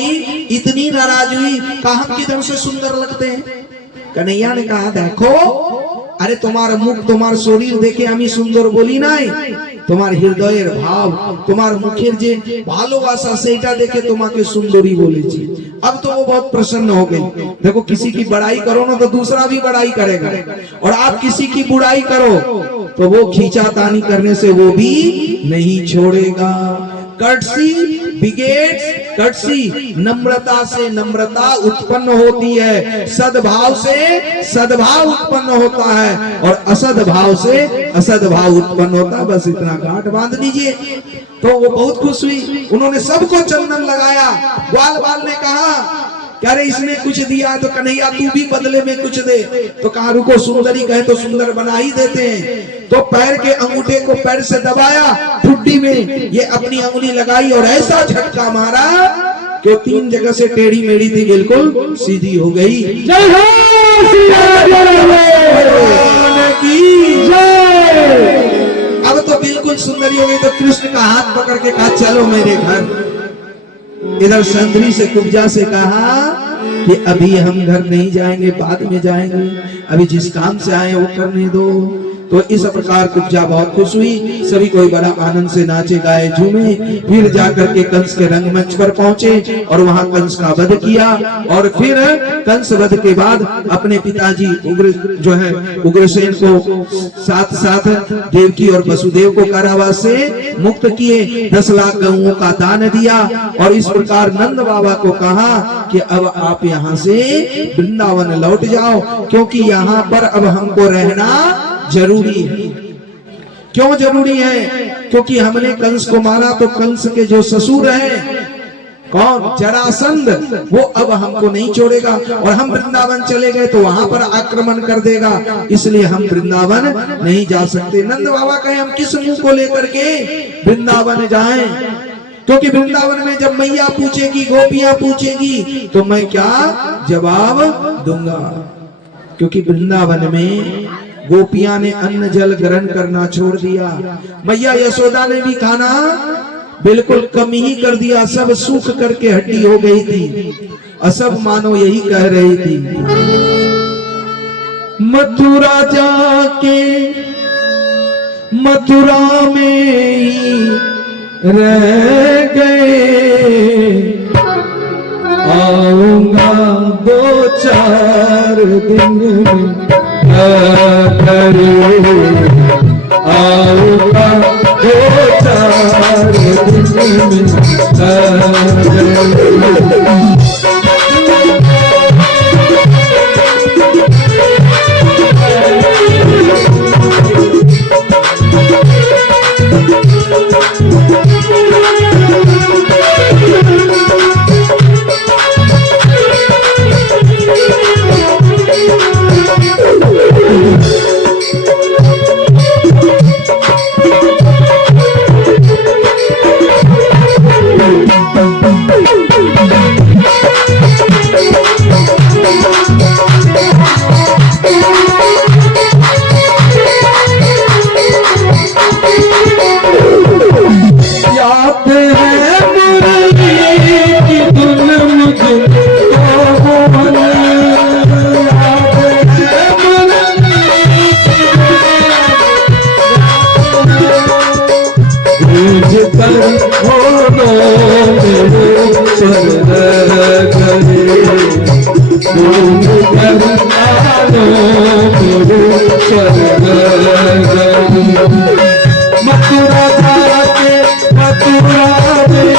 इतनी नाराज हुई, कहा किधर से सुंदर लगते हैं। कन्हैया ने कहा देखो, अरे तुम्हारा मुख तुम्हार शरीर देखे আমি সুন্দর বলি নাই, তোমার হৃদয়ের ভাব তোমার মুখের যে ভালোবাসা সেটা দেখে তোমাকে সুন্দরী বলেছি। अब तो वो बहुत प्रसन्न हो गई। देखो किसी की बड़ाई करो ना तो दूसरा भी बड़ाई करेगा, और आप किसी की बुराई करो तो वो खींचातानी करने से वो भी नहीं छोड़ेगा। कर्टसी बिगेट्स कर्टसी, नम्रता से नम्रता उत्पन्न होती है, सद्भाव से सद्भाव उत्पन्न होता है, और असद्भाव से असद्भाव उत्पन्न होता है। बस इतना गांठ बांध लीजिए। तो वो बहुत खुश हुई, उन्होंने सबको चंदन लगाया। ग्वाल बाल ने कहा क्या रे इसने कुछ दिया, तो कन्हैया तू भी बदले में कुछ दे। तो कहा रुको, सुंदरी कहे तो सुंदर बना ही देते हैं। तो पैर के अंगूठे को पैर से दबाया, ठुड्डी में ये अपनी अंगुली लगाई और ऐसा झटका मारा कि 3 जगह से टेढ़ी मेढ़ी थी बिल्कुल सीधी हो गई। जय हो की जय। अब तो बिल्कुल सुंदरी हो गई। तो कृष्ण का हाथ पकड़ के कहा चलो मेरे घर। इधर संतरी से कुब्जा से कहा कि अभी हम घर नहीं जाएंगे, बाद में जाएंगे, अभी जिस काम से आए वो करने दो। तो इस प्रकार कुब्जा बहुत खुश हुई, सभी कोई बड़ा आनंद से नाचे गाए झूमे। फिर जाकर के कंस के रंगमंच पर पहुंचे और वहां कंस का वध किया। और फिर कंस वध के बाद अपने पिताजी उग्र जो है उग्रसेन को साथ साथ देवकी और वसुदेव को कारावास से मुक्त किए, 10 लाख गऊओं का दान दिया। और इस प्रकार नंद बाबा को कहा कि अब आप यहाँ से वृंदावन लौट जाओ, क्योंकि यहाँ पर अब हमको रहना जरूरी है। क्यों जरूरी है? क्योंकि हमने कंस को मारा तो कंस के जो ससुर हैं, कौन? जरासंध, वो अब हमको नहीं छोड़ेगा और हम वृंदावन चले गए तो वहां पर आक्रमण कर देगा, इसलिए हम वृंदावन नहीं जा सकते। नंद बाबा कहे हम किस मुंह को लेकर के वृंदावन जाएं? क्योंकि वृंदावन में जब मैया पूछेगी, गोपियां पूछेगी, तो मैं क्या जवाब दूंगा? क्योंकि वृंदावन में गोपियां ने अन्न जल ग्रहण करना छोड़ दिया, मैया यशोदा ने भी खाना बिल्कुल कम ही कर दिया, सब सूख करके हड्डी हो गई थी। और सब मानो यही कह रही थी, मथुरा जाके मथुरा में ही रह गए, आऊंगा 2-4 दिन में आऊंगा 2-4 दिन में। मथुरा जाके मथुरा में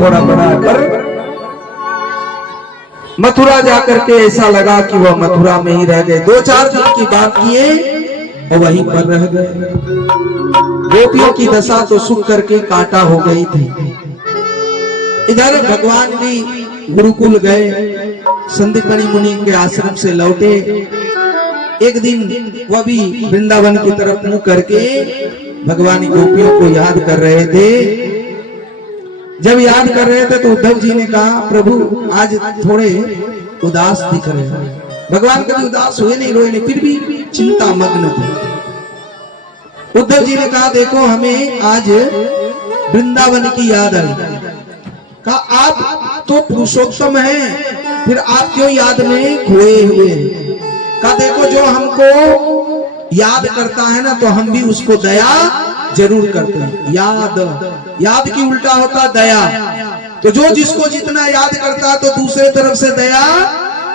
थोड़ा बढ़ाकर मथुरा जाकर के ऐसा लगा कि वह मथुरा में ही रह गए। 2-4 दिन की बात किए और वहीं पर रह गए। गोपियों की दशा तो सुख करके कांटा हो गई थी। इधर भगवान भी गुरुकुल गए, संदीपनी मुनि के आश्रम से लौटे। एक दिन वह भी वृंदावन की तरफ मुंह करके भगवान गोपियों को याद कर रहे थे। जब याद कर रहे थे तो उद्धव जी ने कहा, प्रभु आज थोड़े उदास दिख रहे हैं। भगवान कभी उदास हुए नहीं, रोए नहीं, फिर भी चिंता मग्न थे। उद्धव जी ने कहा, देखो हमें आज वृंदावन की याद आई। कहा आप तो पुरुषोत्तम हैं, फिर आप क्यों याद में खोए हुए हैं? कहा देखो जो हमको याद करता है ना तो हम भी उसको दया जरूर करते हैं। याद की उल्टा होता दया। तो जो जिसको जितना याद करता है तो दूसरे तरफ से दया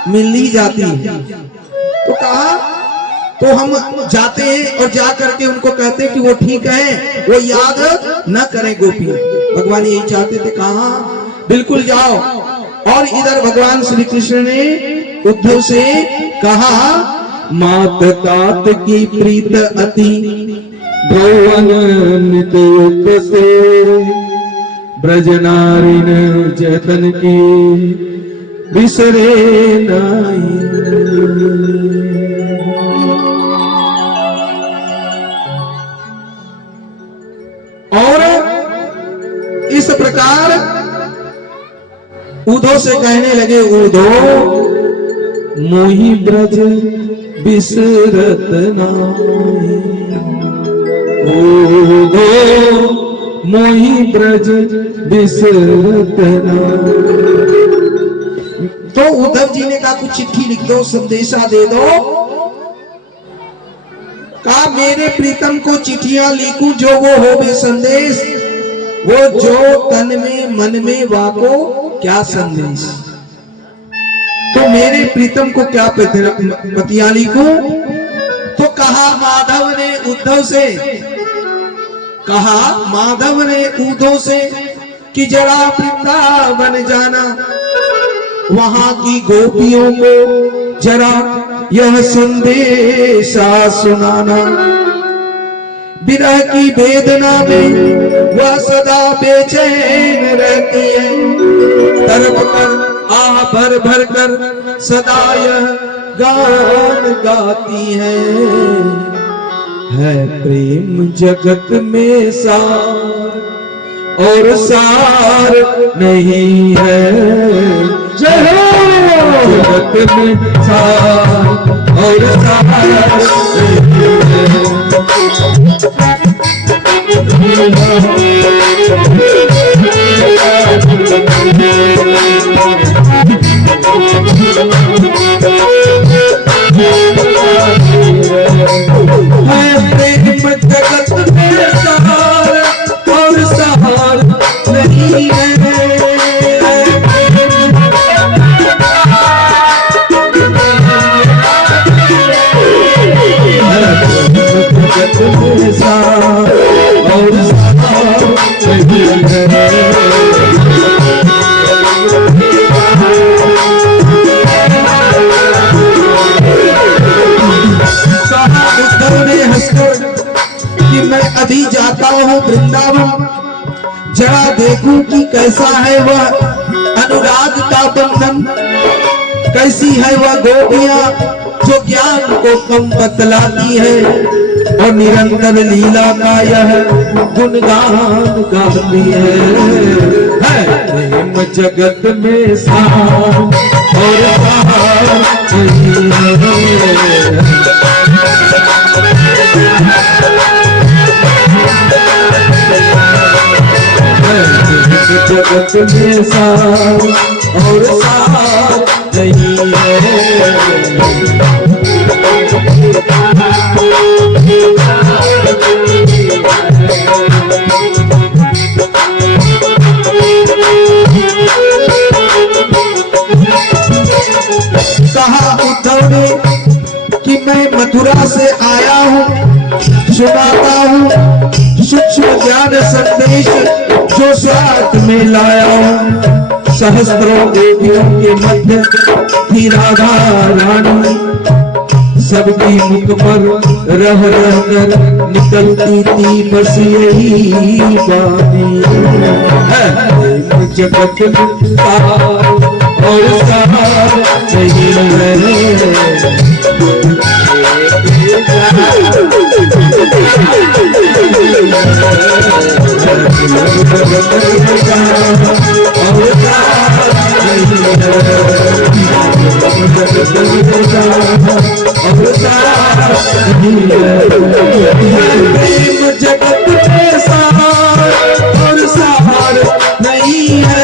मिल ही जाती है। तो कहा तो हम जाते हैं और जा करके उनको कहते हैं कि वो ठीक है, वो याद न करें गोपी। भगवान यही चाहते थे। कहा बिल्कुल जाओ। और इधर भगवान श्री कृष्ण ने उद्धव से कहा, मात तात की प्रीत अति भवन नित से ब्रज नारिन जतन की बिसरे नाई। और इस प्रकार उद्धव से कहने लगे, उद्धव मोहि ब्रज बिसरत नाहि, उद्धव मोहि ब्रज बिसरत नाहि। तो उद्धव जी ने कहा कुछ चिट्ठी लिख दो, संदेशा दे दो। कहा मेरे प्रीतम को चिट्ठियां लिखूं जो वो हो भी संदेश, वो जो तन में मन में वाको क्या संदेश। तो मेरे प्रीतम को क्या पतिया लिखूं? तो कहा माधव ने उद्धव से, कहा माधव ने उद्धव से कि जरा वृंदावन जाना, वहां की गोपियों को जरा यह संदेशा सुनाना। विरह की वेदना में वह सदा बेचैन रहती है, तड़प कर आह भर भर कर सदा यह गान गाती है प्रेम जगत में सार और सार नहीं है। जय हो जगत में सार और सार नहीं है। प्रेम जगत में सहार और सहार नहीं है। जगत में सहार और सहार नहीं है। कि मैं अभी जाता हूँ वृंदावन, जरा देखूं कि कैसा है वह अनुराग का बंधन, कैसी है वह गोपियां जो ज्ञान को कम बतलाती है और निरंतर लीला का यह गुणगान गाती है। प्रेम जगत में सार और सार नहीं है। जगत में सार और सार नहीं है। कहा उद्धव ने कि मैं मथुरा से आया हूँ, सुनाता हूँ सूक्ष्म ज्ञान संदेश जो साथ में लाया हूँ। सहस्त्रों देवियों के मध्य की राधा रानी, सबकी मुख पर रह रह कर निकलती थी बस यही बानी है। जगत में सार और सार नहीं है। प्रेम जगत में सार और सार नहीं है। प्रेम जगत में सार और सार नहीं है।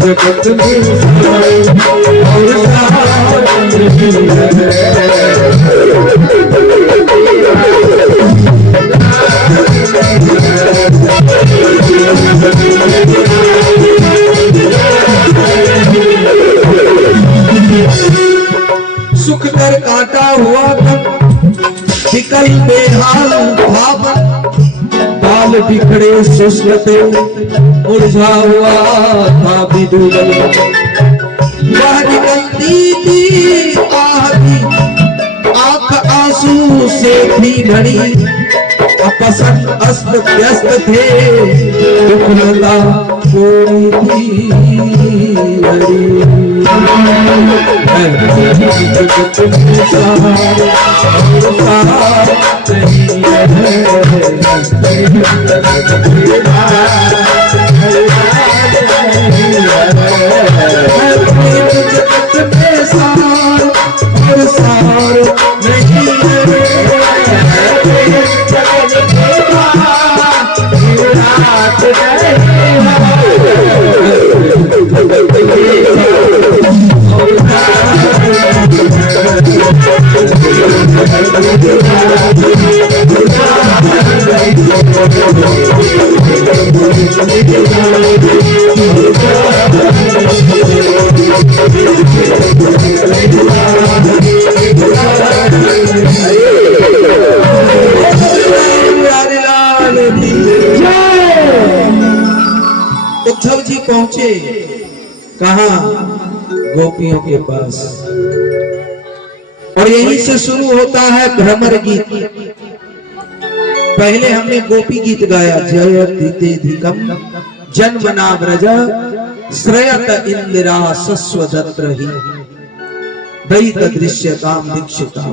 जगत में और सार नहीं सुख कर काटा हुआ तब विकल बेहाल भावन बाल बिखड़े शुष्क थे मुरझा हुआ था विदुर वह निकलती थी आहती आंख आंसू से थी भरी अपसंद अस्त व्यस्त थे दुखलता कोई थी हरी उद्धव जी पहुंचे कहां? गोपियों के पास। और यहीं से शुरू होता है भ्रमर गीत। पहले हमने गोपी गीत गाया, जयतिधिकम जन्मना व्रज श्रयत इंदिरा सस्वदत्रहि दयित दृश्यताम दीक्षिता।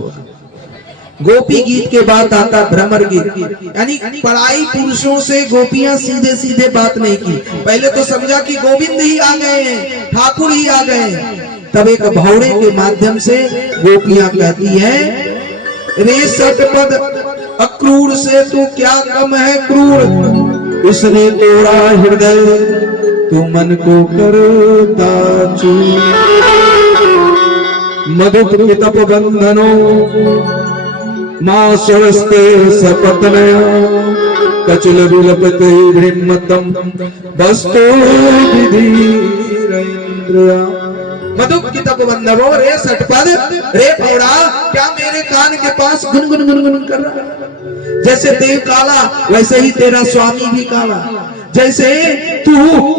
गोपी गीत के बाद आता भ्रमर गीत, यानी पढ़ाई पुरुषों से गोपियां सीधे सीधे बात नहीं की। पहले तो समझा कि गोविंद ही आ गए हैं, ठाकुर ही आ गए हैं। तब एक भौरे के माध्यम से गोपियां कहती हैं, रे सतपद अक्रूर से तू क्या कम है क्रूर, उसने तोड़ा हृदय तू मन को करता चूर। मधुप तप बंधनो मां सरस्ते सपत्नया कचल विलपते ब्रह्मतम वस्तु विधीरेन्द्रिया। मधुप की तप बंधवो रे सटपद रे पौड़ा, क्या मेरे कान के पास गुनगुन गुनगुन कर रहा? जैसे देव काला वैसे ही तेरा स्वामी भी काला। जैसे तू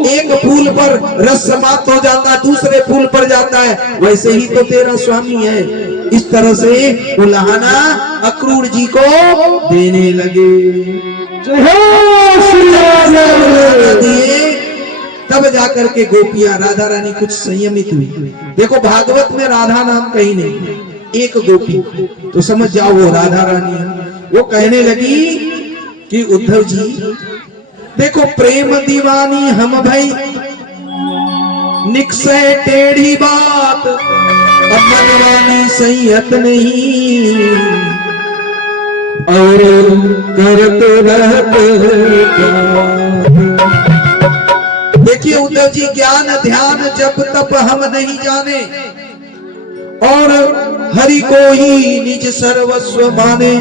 एक फूल पर रस समाप्त हो जाता है, दूसरे फूल पर जाता है, वैसे ही तो तेरा स्वामी है। इस तरह से उल्हाना अक्रूर जी को देने लगे। दिए तब जाकर के गोपियां राधा रानी कुछ संयमित हुई। देखो भागवत में राधा नाम कहीं नहीं, एक गोपी तो समझ जाओ वो राधा रानी है। वो कहने लगी कि उद्धव जी देखो प्रेम दीवानी हम भाई, निकसे टेढ़ी बात अब मनवानी संयत नहीं, और करत रहते। देखिए उद्धव जी ज्ञान ध्यान जप तप हम नहीं जाने, और हरि को ही निज सर्वस्व माने।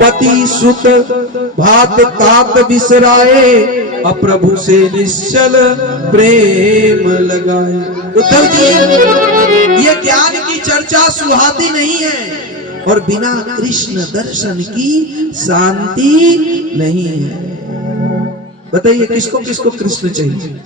पति सुत भात तात बिसराए, अप्रभु से निश्चल प्रेम लगाए। उद्धव जी ये ज्ञान की चर्चा सुहाती नहीं है, और बिना कृष्ण दर्शन की शांति नहीं है। बताइए किसको किसको कृष्ण चाहिए?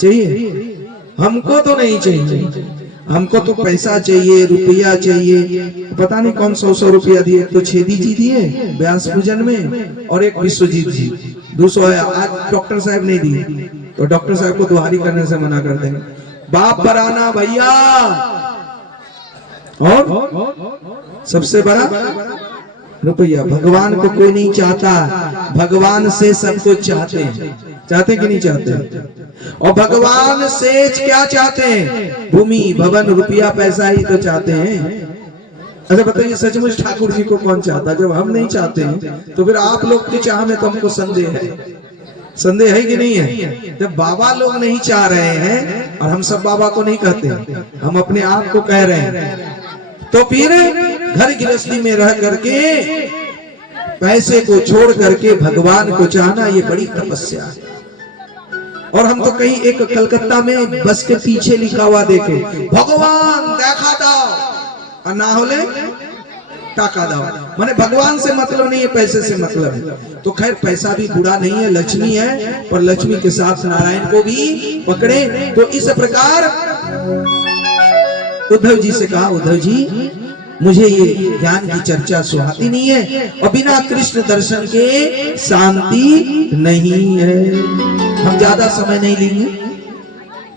चाहिए? हमको तो नहीं चाहिए। हमको तो पैसा चाहिए, रुपया चाहिए। पता नहीं कौन 100 रुपया दिए। तो छेदी जी दिए व्यास पूजन में, और एक विश्वजीत जी 200 है। आज डॉक्टर साहब नहीं दिए, तो डॉक्टर साहब को दुहारी करने से मना कर देंगे। बाप पर आना भैया, और सबसे बड़ा रुपया। भगवान को कोई नहीं चाहता, भगवान से सब कुछ चाहते हैं। चाहते कि नहीं चाहते? और भगवान से क्या चाहते हैं? भूमि भवन रुपया पैसा ही तो चाहते हैं। अच्छा बताइए, सचमुच ठाकुर जी को कौन चाहता? जब हम नहीं चाहते हैं तो फिर आप लोग की चाह में तो हमको संदेह है। संदेह है कि नहीं है? जब बाबा लोग नहीं चाह रहे हैं, और हम सब बाबा को नहीं कहते, हम अपने आप को कह रहे हैं, तो फिर घर गृहस्थी में रह करके पैसे को छोड़ करके भगवान को चाहना, ये बड़ी तपस्या है। और हम तो कहीं एक कलकत्ता में बस के पीछे लिखा हुआ देखे, भगवान देखा दाओ, और ना होले टाका दाओ। माने भगवान से मतलब नहीं है, पैसे से मतलब है। तो खैर पैसा भी बुरा नहीं है, लक्ष्मी है, पर लक्ष्मी के साथ नारायण को भी पकड़े। तो इस प्रकार उद्धव जी से कहा, उद्धव जी मुझे ये ज्ञान की चर्चा सुहाती नहीं है, और बिना कृष्ण दर्शन के शांति नहीं है। हम ज्यादा समय नहीं लेंगे,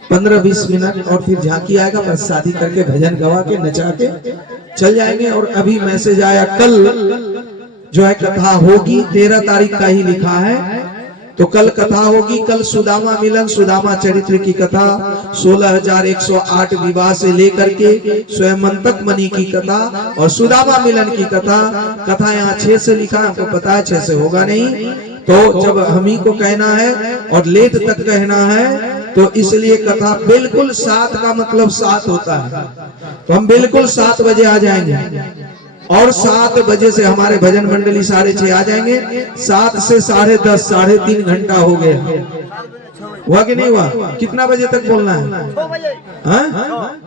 15-20 मिनट, और फिर झांकी आएगा, बस शादी करके भजन गवा के नचा के चल जाएंगे। और अभी मैसेज आया, कल जो है कथा होगी, 13 तारीख का ही लिखा है, तो कल कथा होगी। कल सुदामा मिलन, सुदामा चरित्र की कथा, 16,108 विवाह से लेकर के स्वयंतक मणि की कथा और सुदामा मिलन की कथा। कथा यहाँ 6 से लिखा है, हमको पता है 6 से होगा नहीं, तो जब हम ही को कहना है और लेट तक कहना है, तो इसलिए कथा बिल्कुल 7 का मतलब 7 होता है। तो हम बिल्कुल 7 बजे आ जाएंगे, और 7 बजे से हमारे भजन मंडली 6:30 आ जाएंगे। 7 से 10:30, 3.5 घंटा हो गया। हुआ कि नहीं हुआ? कितना बजे तक बोलना है? 6 बजे। हाँ?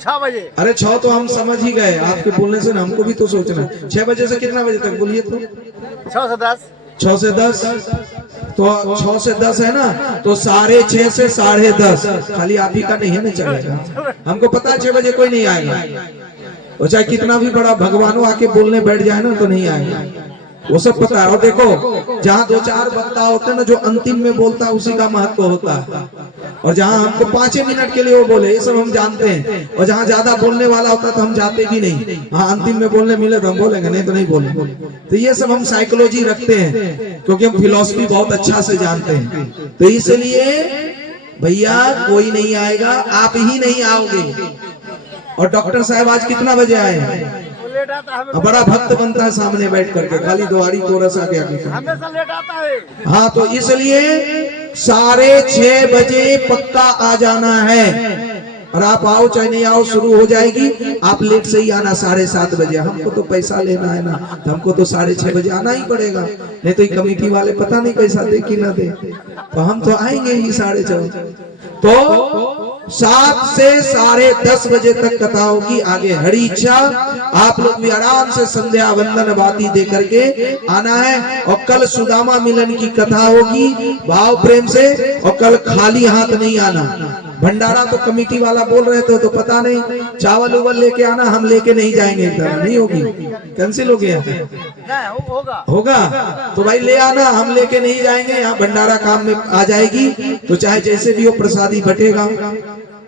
6 बजे। अरे 6 तो हम समझ ही गए, आपके बोलने से हमको भी तो सोचना। 6 बजे से कितना बजे तक बोलिए? तो 6 से 10। 6 से 10, तो 6 से 10 है ना, तो 6:30 से 10:30। खाली आप ही का नहीं है ना चलेगा, हमको पता है 6 बजे कोई नहीं आएगा। और चाहे कितना भी बड़ा भगवानों आके बोलने बैठ जाए ना, तो नहीं आएगा, वो सब पता है। और देखो, जहाँ 2-4 वक्ता होते हैं ना, जो अंतिम में बोलता है उसी का महत्व होता है। और जहाँ हमको 5 मिनट के लिए वो बोले, ये सब हम जानते हैं। और जहाँ ज्यादा बोलने वाला होता है तो हम जाते भी नहीं। हाँ, अंतिम में बोलने मिले तो हम बोलेंगे, नहीं तो नहीं बोलेंगे। तो ये सब हम साइकोलॉजी रखते हैं, क्योंकि हम फिलॉसफी बहुत अच्छा से जानते हैं। तो इसलिए भैया कोई नहीं आएगा, आप ही नहीं आओगे। और डॉक्टर साहब आज कितना बजे आए हैं? लेट आता है, बड़ा भक्त बनता है सामने बैठ करके, खाली दोहारी कोरस आ गया। हमेशा लेट आता है। हाँ, तो इसलिए 6:30 बजे पक्का आ जाना है। और आप आओ चाहे नहीं आओ, शुरू हो जाएगी। आप लेट से ही आना, 7:30 बजे। हमको तो पैसा लेना है ना, तो हमको तो 6:30 बजे आना ही पड़ेगा, नहीं तो ये कमेटी वाले पता नहीं पैसा दे कि ना दे। तो हम तो आएंगे ही 6:30। तो 7 से 10:30 बजे तक कथा होगी। आगे हरी इच्छा, आप लोग भी आराम से संध्या वंदन बाती दे करके आना है। और कल सुदामा मिलन की कथा होगी भाव प्रेम से, और कल खाली हाथ नहीं आना। भंडारा तो कमेटी वाला बोल रहे थे, तो पता नहीं, चावल उवल लेके आना, हम लेके नहीं जाएंगे, नहीं होगी, कैंसिल हो गया। होगा तो भाई ले आना, हम लेके नहीं जाएंगे। यहाँ भंडारा काम में आ जाएगी, तो चाहे जैसे भी हो प्रसादी बटेगा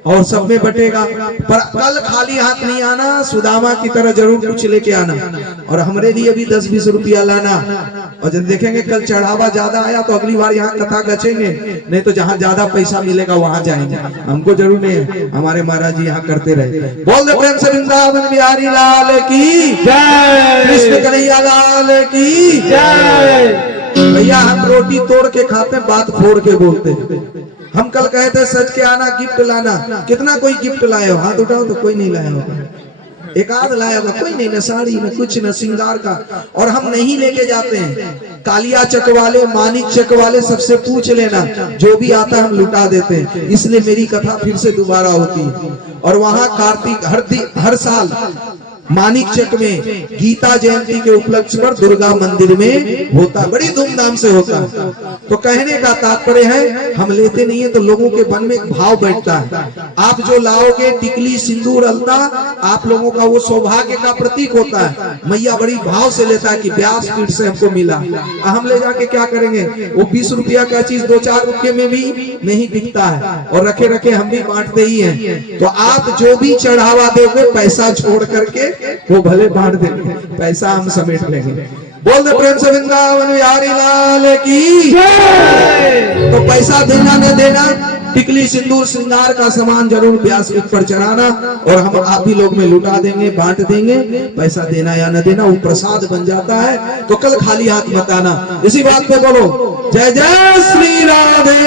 और सब में बटेगा। पर कल खाली हाथ नहीं आना, सुदामा की तरह जरूर कुछ लेके आना। और हमारे लिए भी 10-20 रुपया लाना। और जब देखेंगे कल चढ़ावा ज्यादा आया, तो अगली बार यहाँ कथा गचेंगे, नहीं तो जहाँ ज्यादा पैसा मिलेगा वहां जाएंगे। हमको जरूर नहीं है, हमारे महाराज जी यहाँ करते रहे। बोल दे प्रेम से, वृंदावन बिहारी लाल की जय, कृष्ण कन्हैया लाल की जय। भैया हम रोटी तोड़ के खाते, बात फोड़ के बोलते। हम कल कहे थे सच के आना, गिफ्ट लाना। कितना कोई गिफ्ट लाए हो? हाथ उठाओ तो कोई नहीं लाया होगा, एक आध लाया होगा, कोई नहीं, न साड़ी न कुछ न श्रृंगार का। और हम नहीं लेके जाते हैं। कालिया चक वाले, मानिक चक वाले सबसे पूछ लेना, जो भी आता है हम लुटा देते हैं। इसलिए मेरी कथा फिर से दोबारा होती है। और वहां कार्तिक हर साल मानिकचक में गीता जयंती के उपलक्ष्य पर दुर्गा मंदिर में होता, बड़ी धूमधाम से होता। तो कहने का तात्पर्य है, हम लेते नहीं है तो लोगों के मन में एक भाव बैठता है। आप जो लाओगे टिकली सिंदूर अलता, आप लोगों का वो सौभाग्य का प्रतीक होता है। मैया बड़ी भाव से लेता है कि व्यास पीठ से हमको मिला। हम ले जाके क्या करेंगे? वो 20 रुपया का चीज 2-4 रुपये में भी नहीं बिकता है, और रखे रखे हम भी बांटते ही हैं। तो आप जो भी चढ़ावा दोगे पैसा छोड़ करके वो भले बांट देंगे, पैसा हम समेट लेंगे। बोल दे प्रेम से वृंदावन बिहारी लाल की जय। तो पैसा देना न देना, टिकली सिंदूर श्रृंगार का सामान जरूर व्यासपीठ पर चढ़ाना, और हम आप ही लोग में लुटा देंगे, बांट देंगे। पैसा देना या न देना वो प्रसाद बन जाता है। तो कल खाली हाथ मत आना। इसी बात पे बोलो जय जय श्री राधे।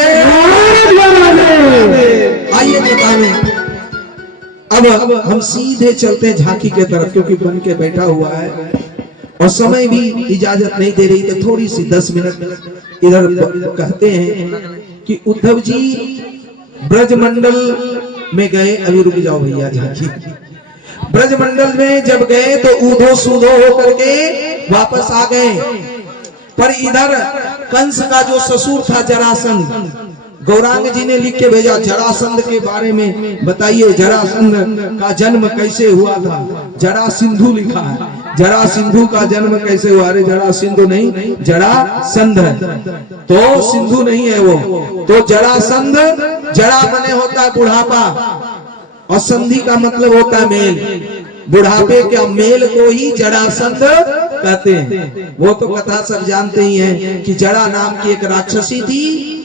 आइए कथा में अब हम सीधे चलते हैं झांकी के तरफ, क्योंकि बन के बैठा हुआ है और समय भी इजाजत नहीं दे रही। तो थोड़ी सी 10 मिनट इधर कहते हैं कि उद्धव जी ब्रजमंडल में गए। अभी रुक जाओ भैया, झांकी ब्रजमंडल में जब गए तो ऊधो सूधो होकर के वापस आ गए। पर इधर कंस का जो ससुर था जरासंध, गौरांग जी ने लिख के भेजा जरासंध के बारे में बताइए, जरासंध का जन्म कैसे हुआ था। जरा सिंधु लिखा है, जरा सिंधु का जन्म कैसे हुआ? अरे जरा सिंधु नहीं, जरासंध है, तो सिंधु नहीं है वो। तो जरासंध, जरा मने होता है बुढ़ापा, और संधि का मतलब होता है मेल। बुढ़ापे के मेल को ही जरासंध कहते हैं। वो तो कथा सब जानते ही हैं कि जरा नाम की एक राक्षसी थी,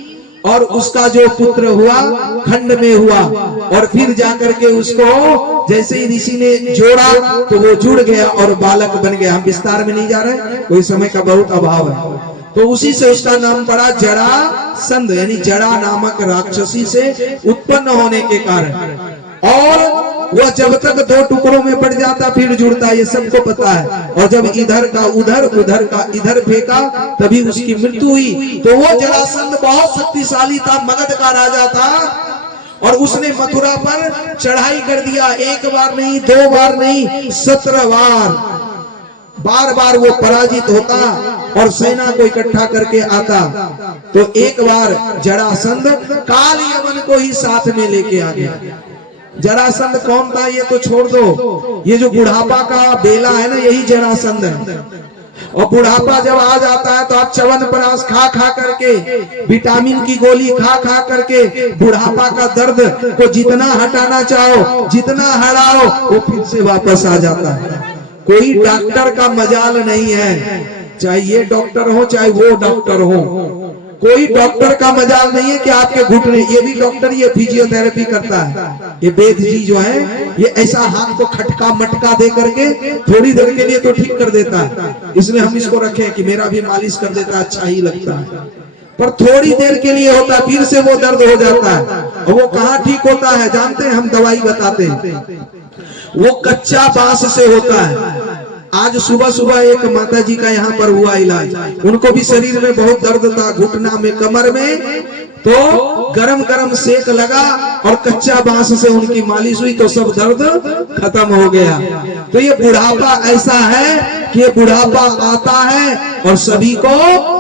और उसका जो पुत्र हुआ खंड में हुआ, और फिर जाकर के उसको जैसे ही ऋषि ने जोड़ा तो वो जुड़ गया और बालक बन गया। हम विस्तार में नहीं जा रहे, कोई समय का बहुत अभाव है। तो उसी से उसका नाम पड़ा जरासंध, यानी जरा नामक राक्षसी से उत्पन्न होने के कारण। और वह जब तक 2 टुकड़ों में पड़ जाता फिर जुड़ता, ये सबको पता है। और जब इधर का उधर, उधर का इधर फेंका तभी उसकी मृत्यु हुई। तो वो जरासंध बहुत शक्तिशाली था, मगध का राजा था, और उसने मथुरा पर चढ़ाई कर दिया। 1 बार नहीं, 2 बार नहीं, 17 बार। बार बार वो पराजित होता और सेना को इकट्ठा करके आता। तो एक बार जरासंध काल यवन को ही साथ में लेके आ गया। जरासंध कौन था ये तो छोड़ दो, ये जो बुढ़ापा का बेला है ना, यही जरासंध है। और बुढ़ापा जब आ जाता है तो आप च्यवनप्राश खा खा करके, विटामिन की गोली खा खा करके बुढ़ापा का दर्द को जितना हटाना चाहो, जितना हटाओ, वो फिर से वापस आ जाता है। कोई डॉक्टर का मजाल नहीं है, चाहे ये डॉक्टर हो चाहे वो डॉक्टर हो, कोई डॉक्टर का मजाल नहीं है कि आपके घुटने, ये भी डॉक्टर ये फिजियोथेरेपी करता है। ये वेद जी जो है ये ऐसा हाथ को खटका मटका दे करके थोड़ी देर के लिए तो ठीक कर देता है, इसलिए हम इसको रखे कि मेरा भी मालिश कर देता, अच्छा ही लगता है। पर थोड़ी देर के लिए होता है, फिर से वो दर्द हो जाता है। और वो कहाँ ठीक होता है जानते हैं? हम दवाई बताते हैं, वो कच्चा बांस से होता है। आज सुबह सुबह एक माता जी का यहाँ पर हुआ इलाज, उनको भी शरीर में बहुत दर्द था, घुटना में, कमर में, तो गरम गरम सेक लगा और कच्चा बांस से उनकी मालिश हुई तो सब दर्द खत्म हो गया। तो ये बुढ़ापा ऐसा है कि ये बुढ़ापा आता है और सभी को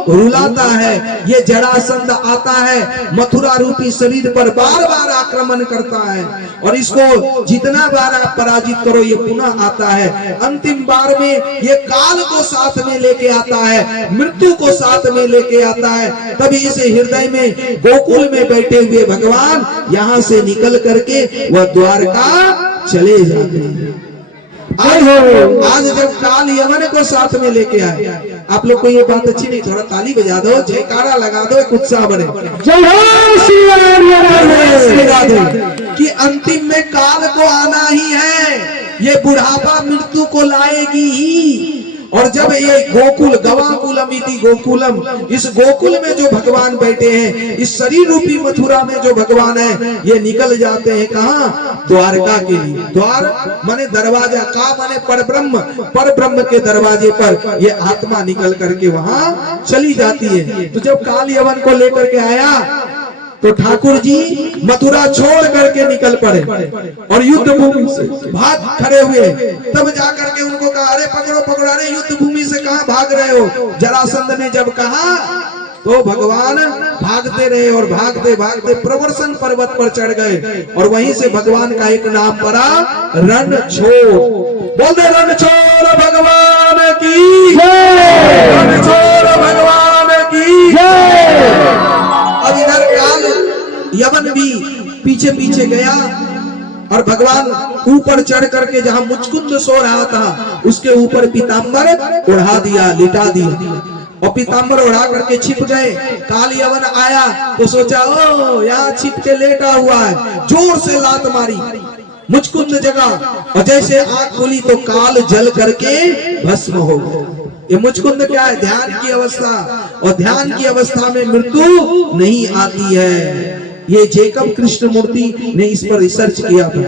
रुलाता है। ये जरासंध आता है, मथुरा रूपी शरीर पर बार बार आक्रमण करता है, और इसको जितना बार आप पराजित करो ये पुनः आता है। अंतिम बार में ये काल को साथ में लेके आता है, मृत्यु को साथ में लेके आता है। तभी इसे हृदय में गोकुल में बैठे हुए भगवान यहाँ से निकल करके वह द्वारका चले जाते हैं। आज जब काल यवन को साथ में लेके आए, आप लोग को ये बात अच्छी नहीं, थोड़ा ताली बजा दो, जयकारा लगा दो, एक उत्साह बढ़े, जय हो श्री राधे। कि अंतिम में काल को आना ही है, ये बुढ़ापा मृत्यु को लाएगी ही। और जब ये गोकुल, गवाकुलम इति गोकुलम, इस गोकुल में जो भगवान बैठे हैं, इस शरीर रूपी मथुरा में जो भगवान है, ये निकल जाते हैं कहाँ? द्वारका के लिए। द्वार माने दरवाजा, का माने परब्रह्म, परब्रह्म के दरवाजे पर ये आत्मा निकल करके वहां चली जाती है। तो जब काल यवन को लेकर के आया तो ठाकुर जी मथुरा छोड़ करके निकल पड़े और युद्ध भूमि से भाग खड़े हुए। तब जाकर के उनको कहा, अरे पकड़ो पकड़ो, अरे युद्ध भूमि से कहां भाग रहे हो? जरासंध ने जब कहा तो भगवान भागते रहे और भागते भागते प्रवर्सन पर्वत पर चढ़ गए और वहीं से भगवान का एक नाम पड़ा, रणछोड़। बोलते रणछोड़ भगवान की जय, रणछोड़ भगवान की जय। अब इधर काल यवन भी पीछे पीछे गया और भगवान ऊपर चढ़ करके जहां मुचकुंद सो रहा था उसके ऊपर पीतांबर उड़ा दिया, लिटा दिया और पीतांबर उड़ा करके छिप गए। काल यवन आया तो सोचा, ओ यहाँ छिप के लेटा हुआ है, जोर से लात मारी, मुचकुंद जगह और जैसे आंख खुली तो काल जल करके भस्म हो गया। ये मुचकुंद क्या है? ध्यान की अवस्था, और ध्यान की अवस्था में मृत्यु नहीं आती है। ये जेकब कृष्णमूर्ति ने इस पर रिसर्च किया था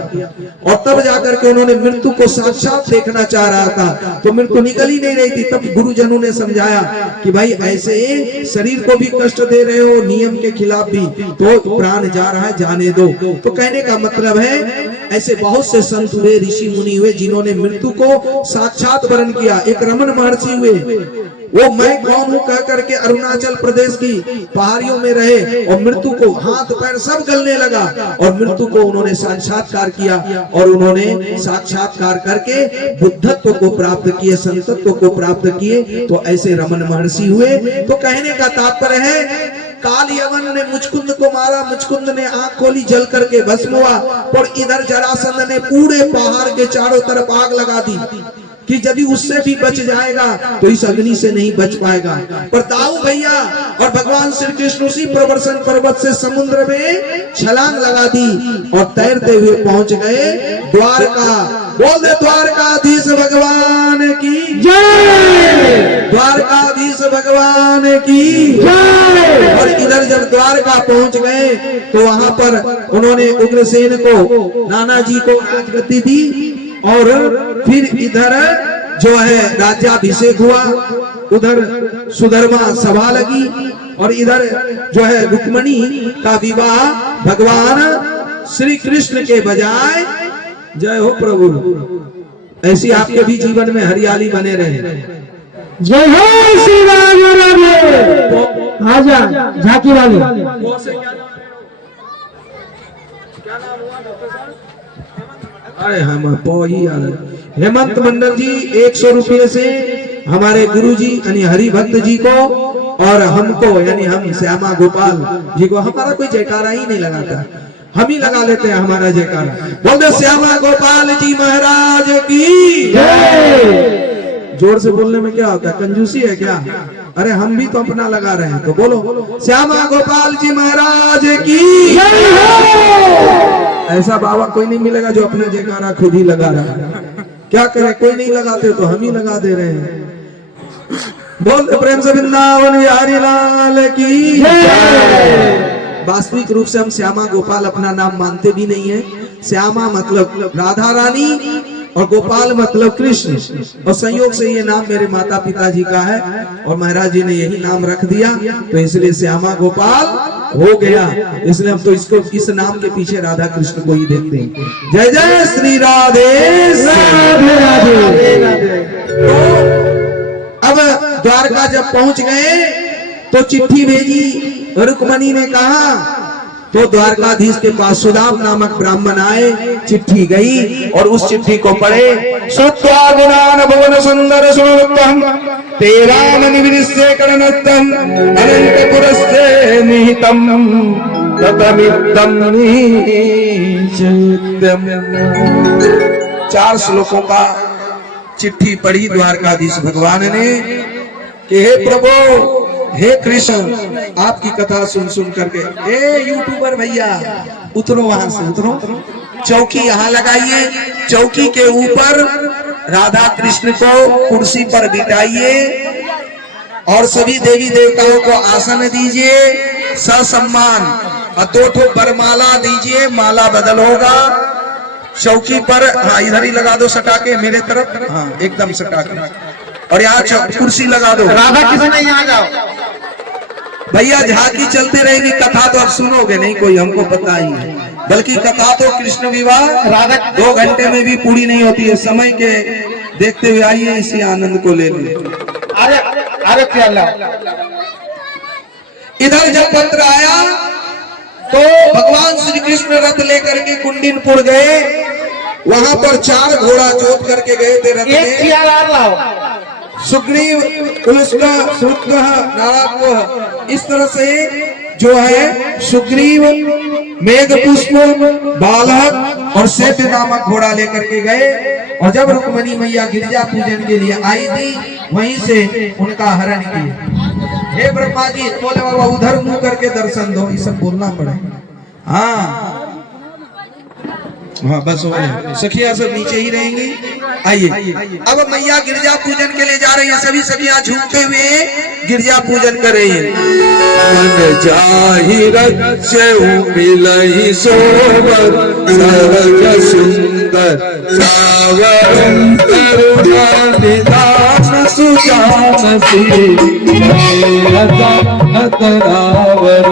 और तब जाकर के उन्होंने मृत्यु को साक्षात देखना चाह रहा था तो मृत्यु निकल ही नहीं रही थी। तब गुरुजनों ने समझाया कि भाई ऐसे शरीर को भी कष्ट दे रहे हो, नियम के खिलाफ भी, तो प्राण जा रहा है, जाने दो। तो कहने का मतलब है ऐसे बहुत से संत हुए, ऋषि मुनि हुए जिन्होंने मृत्यु को साक्षात वर्ण किया। एक रमन महर्षि हुए, वो मैं कौन हूं कह करके अरुणाचल प्रदेश की पहाड़ियों में रहे और मृत्यु को हाथ पैर सब गलने लगा और मृत्यु को उन्होंने साक्षात्कार किया और उन्होंने साक्षात्कार करके बुद्धत्व को प्राप्त किए, संतत्व को प्राप्त किए। तो ऐसे रमन महर्षि हुए। तो कहने का तात्पर्य है काल यवन ने मुचकुंद को मारा, मुचकुंद ने आंख खोली, जल करके भस्म हुआ और इधर जरासंध ने पूरे पहाड़ के चारों तरफ आग लगा दी कि यदि उससे भी बच जाएगा तो इस अग्नि से नहीं बच पाएगा। पर दाऊ भैया और भगवान श्री कृष्ण उसी प्रवर्सन पर्वत से समुद्र में छलांग लगा दी और तैरते हुए पहुंच गए द्वारका। बोल दे द्वारकाधीश भगवान की जय, द्वारकाधीश भगवान की जय। और इधर जब द्वारका पहुंच गए तो वहां पर उन्होंने उग्रसेन को, नाना जी को राजगद्दी दी और फिर इधर जो है राज्याभिषेक हुआ, उधर सुधर्मा सभा लगी और इधर जो है रुक्मणी का विवाह भगवान श्री कृष्ण के बजाय। जय हो प्रभु, ऐसी आपके भी जीवन में हरियाली बने रहे। जय हो श्री राम। आजा झांकी वाली अरे हम हेमंत मंडल जी 100 रुपये से हमारे गुरु जी यानी हरिभक्त जी को और हमको यानी हम श्यामा गोपाल जी को, हमारा कोई जयकारा ही नहीं लगाता, हम ही लगा लेते हैं हमारा जयकारा। बोल दो श्यामा गोपाल जी महाराज की जय। जोर से बोलने में क्या होता है, कंजूसी है क्या? अरे हम भी तो अपना लगा रहे हैं, तो बोलो श्यामा गोपाल जी महाराज की जय। ऐसा बाबा कोई नहीं मिलेगा जो अपना जयकारा खुद ही लगा रहा है। क्या करें, कोई नहीं लगाते तो हम ही लगा दे रहे हैं। बोलते प्रेम से वृंदावन बिहारी लाल की जय। वास्तविक रूप से हम श्यामा गोपाल अपना नाम मानते भी नहीं है। श्यामा मतलब राधा रानी और गोपाल मतलब कृष्ण, और संयोग से ये नाम मेरे माता पिता जी का है और महाराज जी ने यही नाम रख दिया तो इसलिए श्यामा गोपाल हो गया। इसलिए हम तो इसको इस नाम के पीछे राधा कृष्ण को ही देखते हैं। जय जय श्री राधे राधे राधे। तो अब द्वारका जब पहुंच गए तो चिट्ठी भेजी रुक्मणी ने कहा, तो द्वारकाधीश के पास सुदाम नामक ब्राह्मण आए, चिट्ठी गई और उस चिट्ठी को पढ़े। श्रुत्वा गुणान भुवन सुंदर सुनोत्तम तेरा मनिविनिश्चय करणत्तम अनंत पुरस्ते निहितम ततमित्तम निश्चितम। 4 श्लोकों का चिट्ठी पढ़ी द्वारकाधीश भगवान ने कि हे प्रभु, हे कृष्ण, आपकी कथा सुन सुन करके। ए यूट्यूबर भैया उतरो, वहां से उतरो, चौकी यहाँ लगाइए, चौकी के ऊपर राधा कृष्ण को कुर्सी पर बिठाइए और सभी देवी देवताओं को आसन दीजिए ससम्मान और 2 वरमाला दीजिए, माला बदल होगा चौकी पर। हाँ इधर ही लगा दो सटा के मेरे तरफ, हाँ एकदम सटा के, और यहाँ कुर्सी लगा दो। राधा कृष्ण यहाँ जाओ, भैया झांकी चलते रहेगी, कथा तो अब सुनोगे नहीं कोई, हमको पता ही है। बल्कि कथा तो कृष्ण विवाह राधा 2 घंटे में भी पूरी नहीं होती है। समय के देखते हुए आइए, इसी आनंद को ले लीजिए। अरे अरे क्या इधर जब पत्र आया तो भगवान श्री कृष्ण रथ लेकर के कुंडिनपुर गए। वहां पर 4 घोड़ा जोत करके गए थे रथ में। सुग्रीव पुलस्त्य सूत्र नारायण, इस तरह से जो है सुग्रीव, मेघ पुष्प, बालक और सेठ नामक घोड़ा लेकर के गए। और जब रुक्मणी मैया गिरजा पूजन के लिए आई थी, वहीं से उनका हरण किया। हे ब्रह्मा जी, बोले बाबा उधर मुंह करके दर्शन दो, ये सब बोलना पड़ेगा। हाँ हाँ बस हो गया। सखिया सब नीचे ही रहेंगी। आइए, अब मैया गिरजा पूजन के लिए जा रही है। सभी सखियां झूमते हुए गिरजा पूजन कर रही है। मन जाहि रचउ मिलहि सोवर, सहज सुंदर सावर करुणा निदान सुजान सी तरावर।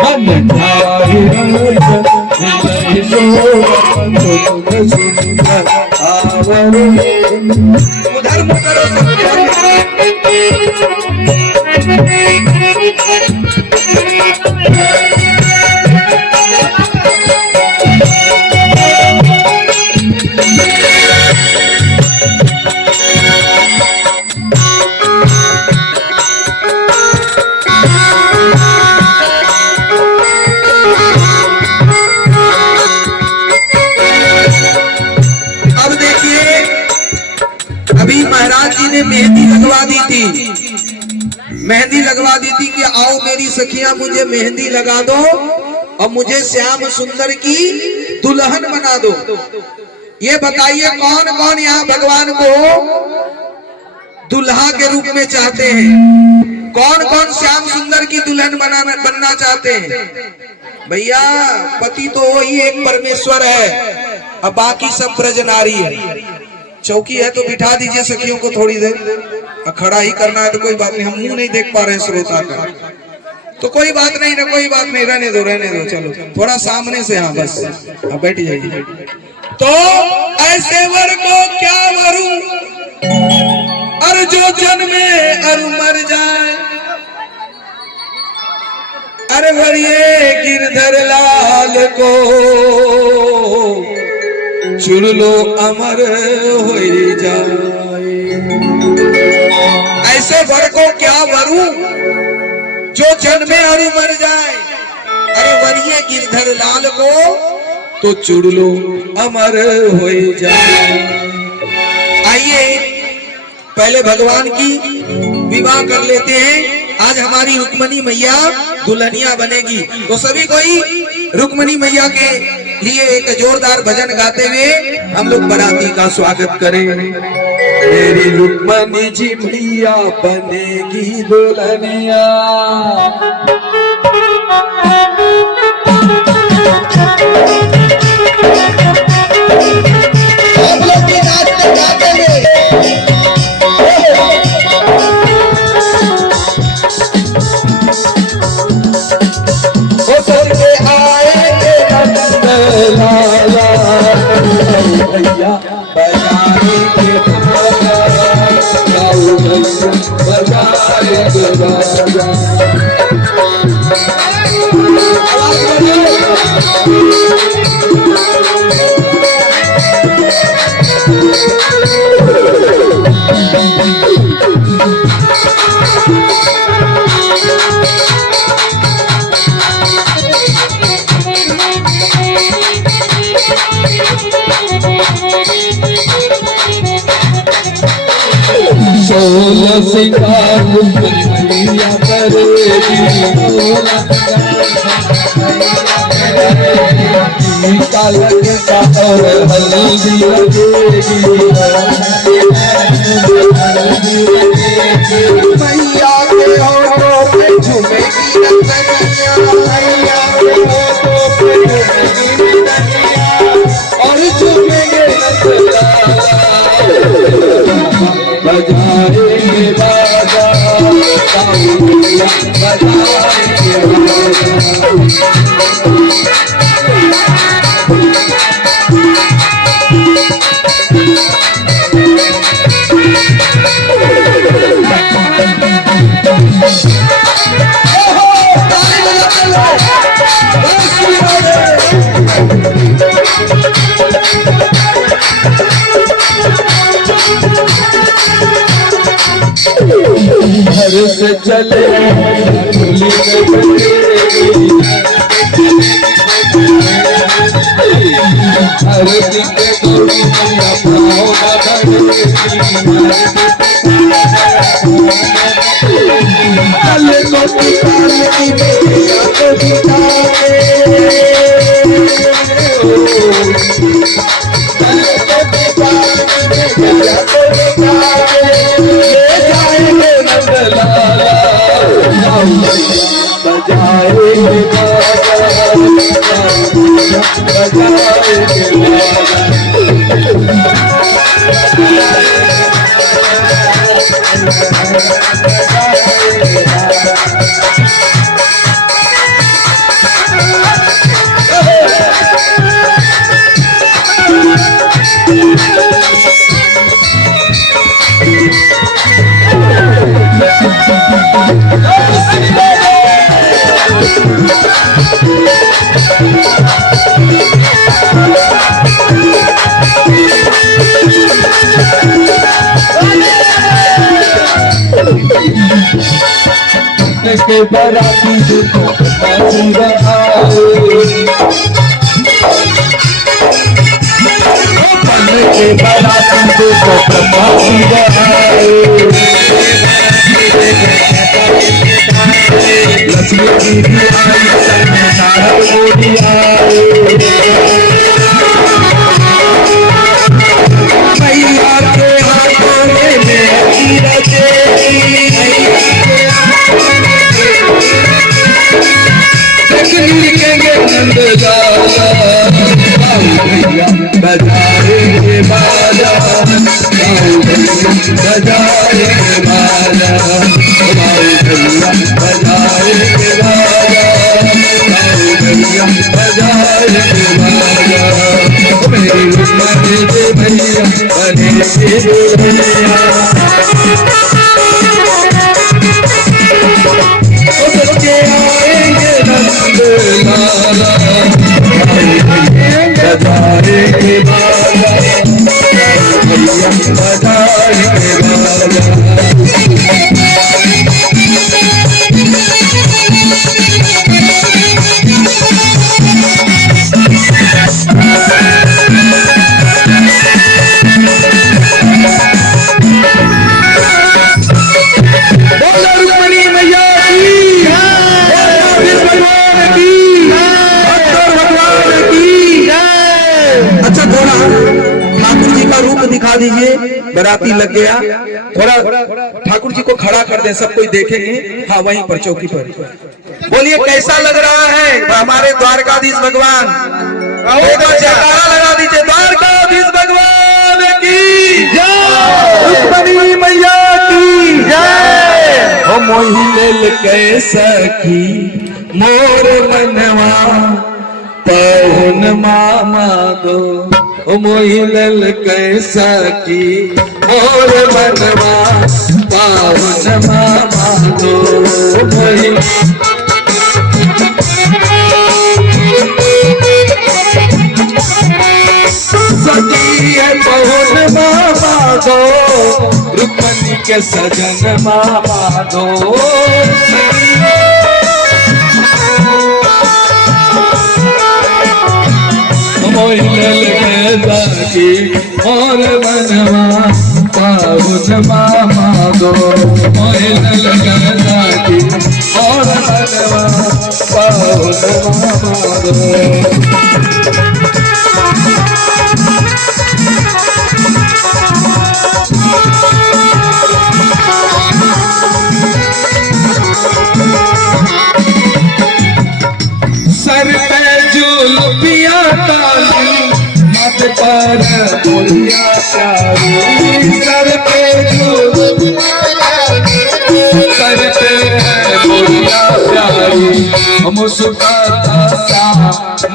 मन जाहि मिलहि सोवर, सुंदर आवर। उधर मुँह करो सब। मेहंदी लगवा दी थी, मेहंदी लगवा दी थी कि आओ मेरी सखियां मुझे मेहंदी लगा दो और मुझे श्याम सुंदर की दुल्हन बना दो। ये बताइए कौन कौन यहाँ भगवान को दुल्हा के रूप में चाहते हैं? कौन कौन श्याम सुंदर की दुल्हन बनना चाहते हैं? भैया पति तो वही एक परमेश्वर है, अब बाकी सब ब्रज नारी है। चौकी है तो बिठा दीजिए सखियों को थोड़ी देर। खड़ा ही करना है तो कोई बात नहीं, हम मुंह नहीं देख पा रहे हैं श्रोता का, तो कोई बात नहीं ना, कोई बात नहीं, रहने दो। चलो थोड़ा सामने से, हाँ बस बैठ जाइए। तो ऐसे वर को क्या वरू, अरे जो जन्मे अरु मर जाए। अरे वरिये गिरधर लाल को चुन लो अमर हो जाए। ऐसे वर को क्या वरू जो जन्मे और मर जाए। अरे वरिये गिरधर लाल को तो चुन लो अमर हो जाए। आइए पहले भगवान की विवाह कर लेते हैं। आज हमारी रुक्मणी मैया दुल्हनिया बनेगी, तो सभी कोई रुक्मणी मैया के लिए एक जोरदार भजन गाते हुए हम लोग बाराती का स्वागत करें। मेरी रुक्मणी जी मैया बनेगी दुल्हनिया। आप लोग भी नाचते गाते हैं। भैया बजाने के सोलह सिंगार मैया करेगी, टीका लगेगा और हल्दी लगेगी। मैया के होठों पे झूमेगी नचनिया, मैया के होठों पे झूमेगी नचनिया और झूमेंगे नचनिया। बजाएंगे बाजा, बजाएंगे से चले डोली में आरती के गौरी मैया पाओ को पुकारे बेटिया को पुकारे के बराती देखो के बराती देखो लक्ष्मी दीदी आई नारद मोदी आए मैया के हाथों में मेहंदी रचे नंद बजाए बाजा बजाए बाजा बजाए बजाए बाजा मेरी उम्र दे भैया बने भैया बच्चे आएंगे नंद लाला बजाए बाजा बजाए बाजा दिखा दीजिए बराती लग गया थोड़ा ठाकुर जी को खड़ा कर दे सब कोई देखेंगे हाँ वहीं पर चौकी पर बोलिए कैसा लग रहा है हमारे द्वारकाधीश भगवान जयकारा लगा दीजिए द्वारकाधीश भगवान की जय मैया की जय ओ मोहिल कैसा की मोर मनवा पवन मामा दो ओ मोहिल कैसा की मोर मनवा पावन मामा दो मोहिल सजी है पवन मामा दो रुक्मणी के सजन मामा दो मोहिल कैसा की मोर मनवा पावन मामा दो मोहिल कैसा की मोर मनवा पावन मामा दो सर पे जुल्फिया काली मत पर बोलिया प्यारी सर पे सर पे बोलिया प्यारी मुस्काता सा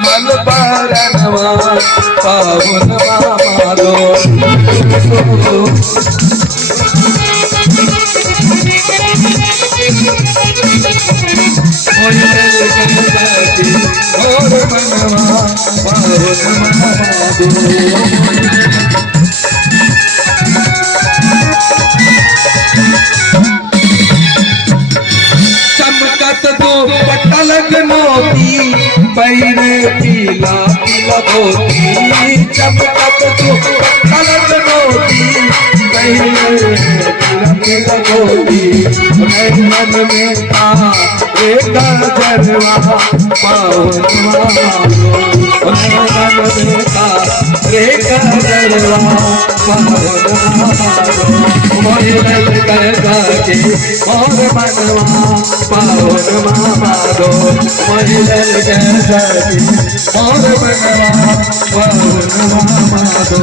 मन बारनवा पावन मामा दो और मनवा पावन मामा दो मोती चमकत जो कलश मोती मन में था एक गजरवा पावन मन में था एक गजरवा पावन मोहिल गरगा के और मनवा पावन माधो मोहिल गरगा के और मनवा पावन माधो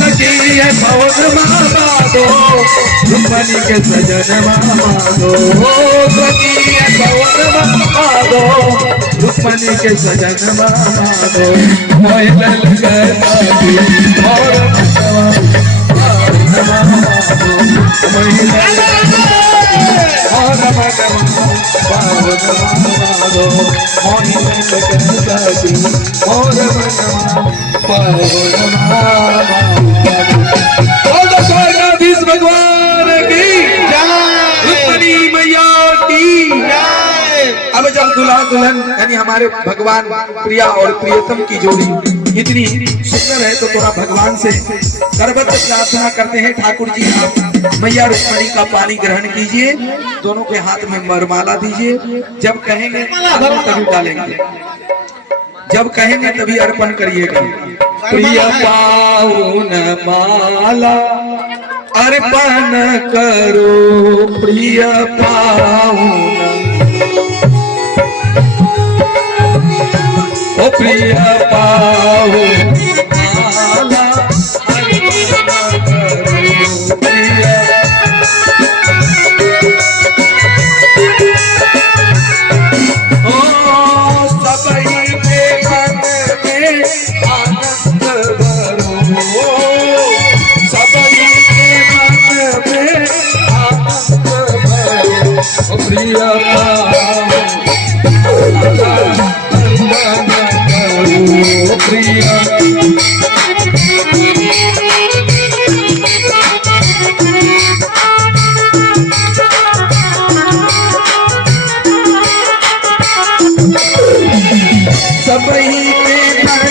सखी है पवन माधो रुक्मणी के सजन माधो सखी है पवन माधो रुक्मणी के सजन माधो मोहिल गरगा के और मनवा पावन माधो मोहिल और मनवा पावन माधो मोहिल गरगा के और मनवा पावन भगवान की रुक्मणी मैया की। अब जब दुल्हा दुल्हन यानी हमारे भगवान प्रिया और प्रियतम की जोड़ी इतनी सुंदर है तो थोड़ा भगवान से सर्वत्र प्रार्थना करते हैं। ठाकुर जी आप मैया रुक्मणी का पानी ग्रहण कीजिए, दोनों के हाथ में वरमाला दीजिए। जब कहेंगे तभी डालेंगे, जब कहेंगे तभी अर्पण करिएगा। प्रिय पाउन माला अर्पण करो प्रिय पाउन, ओ प्रिय पाउन माला अर्पण करो प्रिय। ओ सबई के मन में आनंद भरो, सबई के मन में आनंद भरो प्रिय पावन करो प्रिय। सबई के मन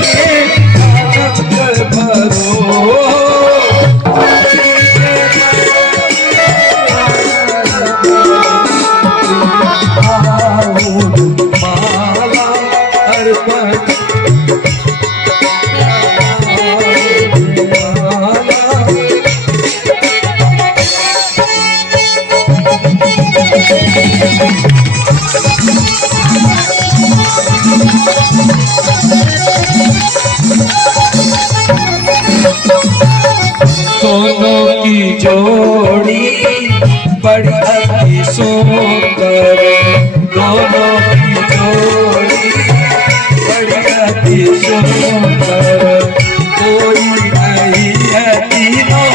में आनंद भरो, माला अर्पण दोनों की जोड़ी बड़ी अति सुंदर, दोनों की जोड़ी बड़ी अति सुंदर, कोई नहीं है तीनों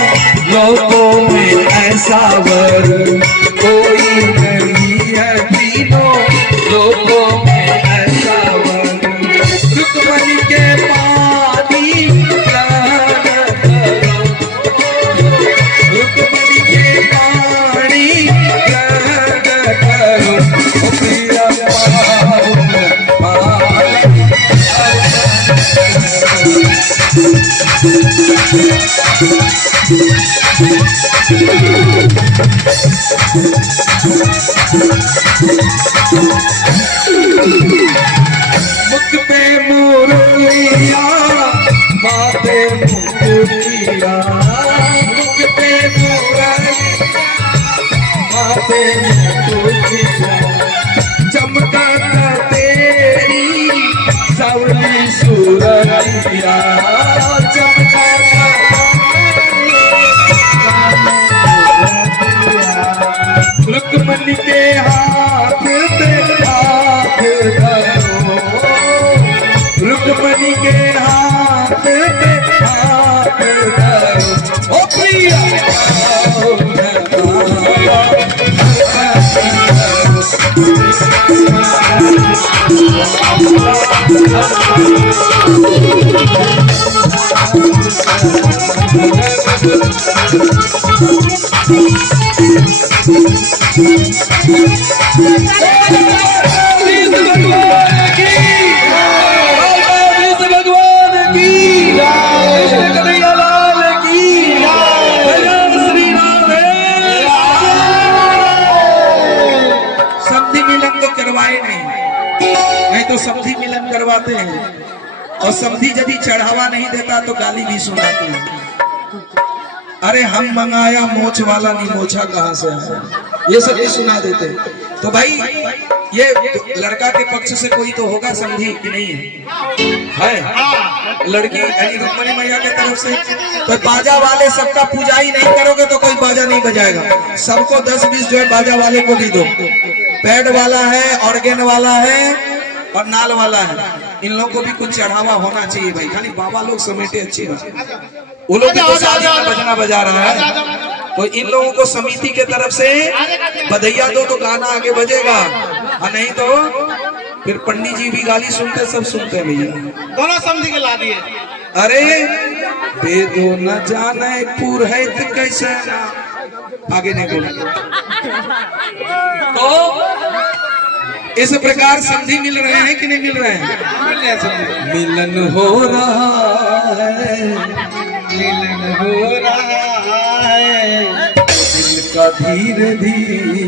लोगों में ऐसा वर, कोई नहीं है तीनों लोगों में ऐसा वर। रुक्मणी के पानी ग्रहण करो, रुक्मणी के पानी ग्रहण करो प्रिय पावन मुख पे मुरलिया माथे मुकुटिया, मुख पे मुरलिया माथे मुकुटिया, चमका तेरी सावली सुरतिया, चमका रुक्मणी के हाथ पे हाथ धरो, रुक्मणी के हाथ पे हाथ धरो ओ प्रिय भगवान की मिलन करवाते हैं और समधी यदि चढ़ावा नहीं देता तो गाली भी सुनाते हैं। अरे हम मंगाया मोछ वाला नहीं मोछा कहाँ से आया, ये सब भी सुना देते हैं। तो भाई ये लड़का के पक्ष से कोई तो होगा समझी कि नहीं है लड़की यानी रुक्मणी मैया के तरफ से। तो बाजा वाले सबका पूजा ही नहीं करोगे तो कोई बाजा नहीं बजाएगा। सबको 10-20 जो है बाजा वाले को भी दो। पैड वाला है, ऑर्गेन वाला है और नाल वाला है, इन लोगों को भी कुछ चढ़ावा होना चाहिए भाई। खाली बाबा लोग समेटे अच्छी बात, वो लोग भी तो शादी में बजना बजा रहा है। तो इन लोगों को समिति के तरफ से बधैया दो तो गाना आगे बजेगा, और नहीं तो फिर पंडित जी भी गाली सुनते, सब सुनते हैं भैया। दोनों समझी के ला दिए। अरे वेदो न जाने पुरोहित कैसे ना, आगे नहीं बोलेंगे। तो इस प्रकार संधि मिल रहे हैं कि नहीं मिल रहे हैं? मिलन हो रहा है, मिलन हो रहा है दिल का धीरे धीरे।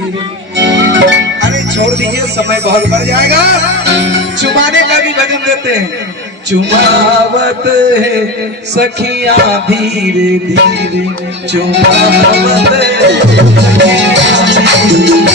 अरे छोड़ दीजिए, समय बहुत बढ़ जाएगा। चुमाने का भी भजन देते हैं। चुमावत है सखियां धीरे धीरे, चुमावत है धीरे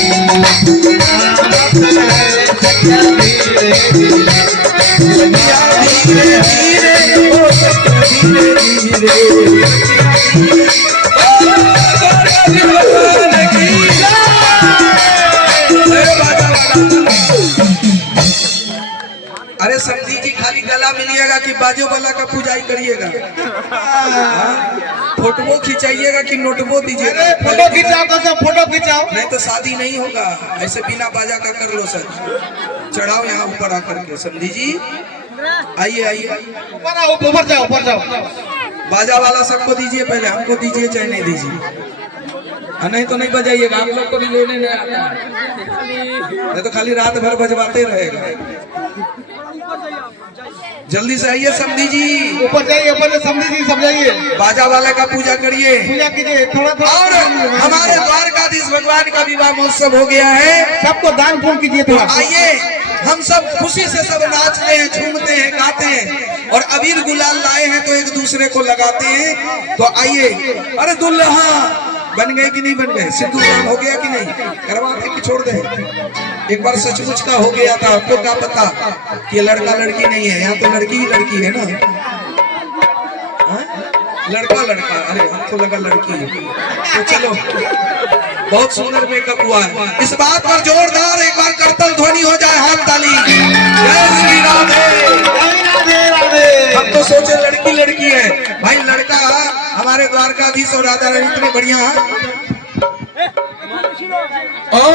अरे समझी जी खाली गला मिलिएगा कि बाजो वाला का पूजाई करिएगा? फोटो खिंचाइएगा कि नोटबो दीजिएगा? फोटो खिंचाओ तो सब फोटो खिंचाओ, नहीं तो शादी नहीं होगा। ऐसे बिना बाजा का कर लो सर, चढ़ाओ यहाँ ऊपर आकर के। समझी जी आइए आइए, ऊपर आओ, ऊपर जाओ, ऊपर जाओ। बाजा वाला सबको दीजिए, पहले हमको दीजिए चाहे नहीं दीजिए, नहीं तो नहीं बजाइएगा। आप लोग को भी लेने नहीं आता, नहीं तो खाली रात भर बजवाते रहेगा। जल्दी से आइए समधी जी, ऊपर जाइए, ऊपर से समधी जी समझाइए। बाजा वाले का पूजा करिए, पूजा कीजिए थोड़ा थोड़ा। और हमारे द्वारकाधीश भगवान का विवाह महोत्सव हो गया है, सबको दान पुण्य कीजिए थोड़ा। आइए हम सब खुशी से सब नाचते हैं, झूमते हैं, गाते हैं और अबीर गुलाल लाए हैं तो एक दूसरे को लगाते हैं। तो आइए। अरे दुल्हा बन गए कि नहीं बन गए? सिंदूरदान हो गया कि नहीं? करवाते कि छोड़ दे? एक बार सचमुच का हो गया था, आपको क्या पता कि लड़का लड़की नहीं है, यहाँ तो लड़की ही लड़की है ना। लड़का लड़का, अरे हमको लगा लड़की है। तो चलो, बहुत सुंदर मेकअप हुआ है। इस बात पर जोरदार एक बार करतल ध्वनि हो जाए, हाथ ताली। जय श्री राधे, राधे राधे। हम तो सोचे लड़की लड़की है भाई, लड़का हमारे द्वारकाधीश और राधा रानी इतने बढ़िया। और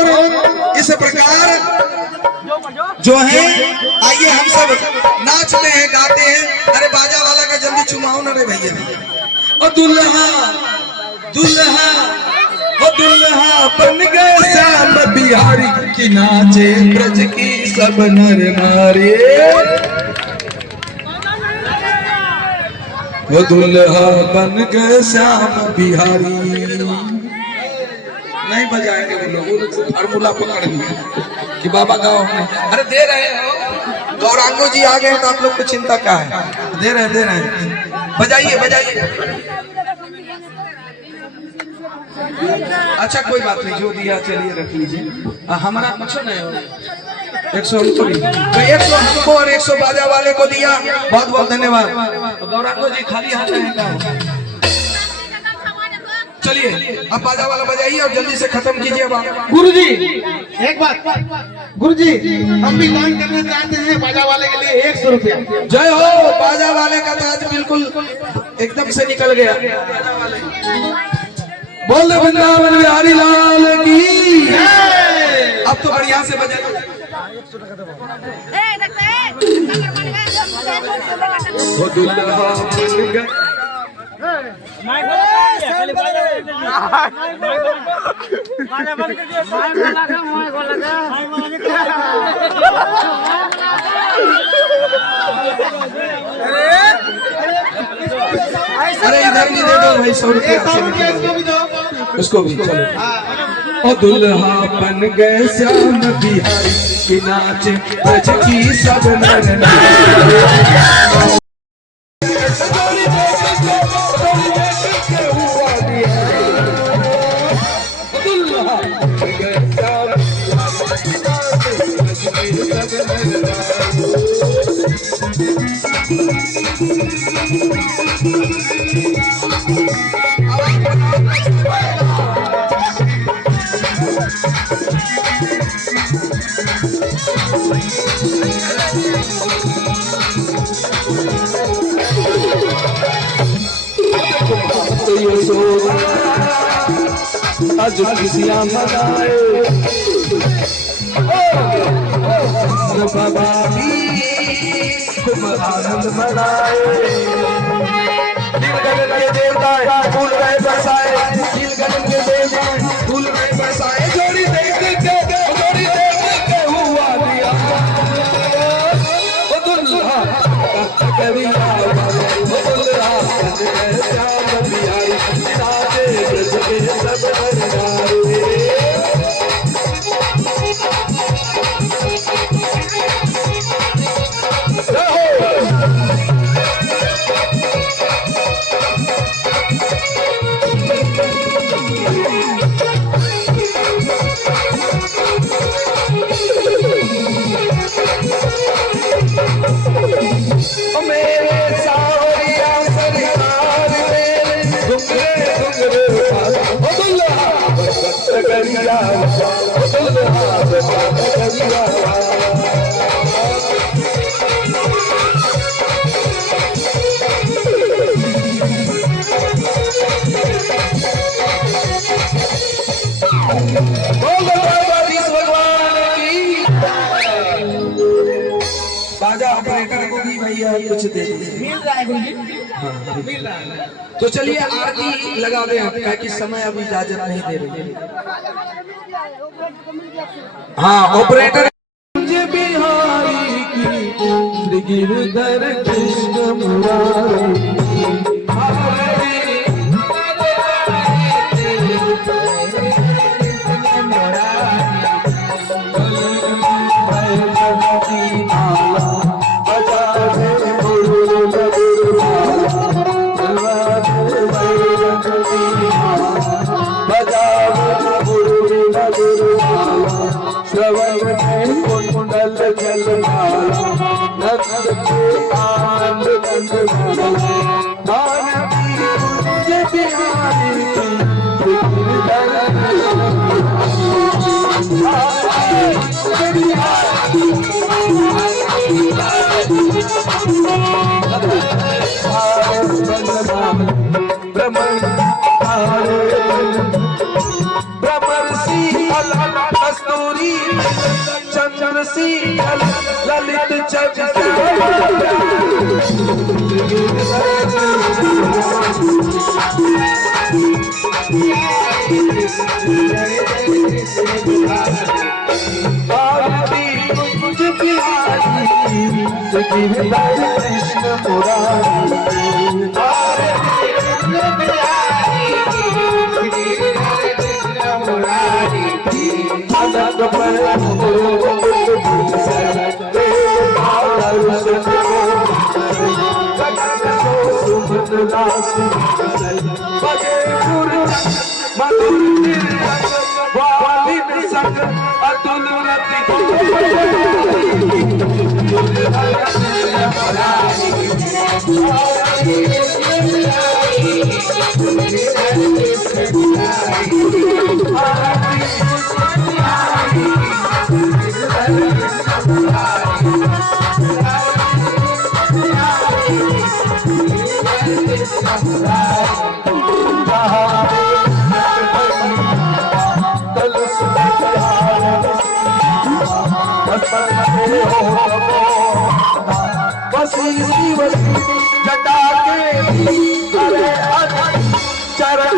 इस प्रकार जो है, आइए हम सब नाचते हैं, गाते हैं। अरे बाजा वाला का जल्दी चुमाओ ना रे भैया। और दुल्हा दुल्हा वो दुल्हा बन गए श्याम बिहारी की, नाचे ब्रज की सब नर नारी। वो दुल्हा बन गए श्याम बिहारी। नहीं बजाएंगे वो लोग से फार्मूला पकड़ लिया कि बाबा गाओ में। अरे दे रहे हो, गौरांगो जी आ गए तो आप लोग को चिंता क्या है? दे रहे हैं, बजाइए बजाइए। अच्छा कोई बात नहीं, जो दिया चलिए रख लीजिए। हमारा कुछ नहीं हो, 100 हमको भी, तो 100 हमको और 100 बाजा वाले को दिया। बहुत बहुत धन्यवाद। गौरांगो जी खाली हाथ रहेगा। चलिए अब बाजा वाला बजाइए और जल्दी से खत्म कीजिए। गुरुजी एक बात, गुरुजी हम भी दान करना चाहते हैं बाजा वाले के लिए 100 रुपया। जय हो, बाजा वाले का तो आज बिल्कुल एकदम से निकल गया। बोल वृंदावन बिहारी लाल की। अब तो बढ़िया से बजे। वो दुल्हा बन गया। अरे इधर भी दे दो भाई, 100 रुपया इसको भी दो, उसको भी। चलो और दुल्हा बन गए श्याम बिहारी कि नाचे ब्रज की सब नर नारी। आज खुशियाँ मनाए बाबा खूब आनंद मनाए। दिल गगन के देवता फूल गए बरसाए, दिल गगन के देवता फूल गए बरसाए। जोड़ी देख के हुआ दिया वो दुल्हा कविया वो दुल्हा श्याम बिहारी नाचे ब्रज के सब नर नारी। बाजा ऑपरेटर को भी भैया कुछ दे दीजिए। मिल रहा है गुरुजी, मिल रहा है। तो चलिए आरती लगा दें आप, क्या कि समय अभी इजाजत नहीं दे रही है। हाँ ऑपरेटर बिहारी की गिरधर कृष्ण मुरारी कुंडल जल कस्तूरी चंद्र सी ललित कृष्ण मुरारी जटा के चरण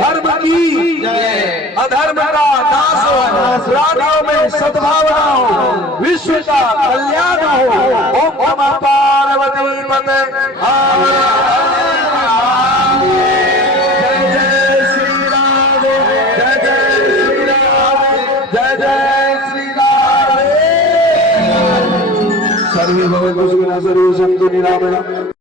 धर्म की अधर्म का नाश हो, प्राणियों में सद्भावना हो, विश्व का कल्याण हो। ओम नमः पार्वती पते। जय जय श्री राम, जय जय श्री राम, जय जय श्री राम। सर्वे भवन्तु सुखिनः, सर्वे सन्तु निरामयाः।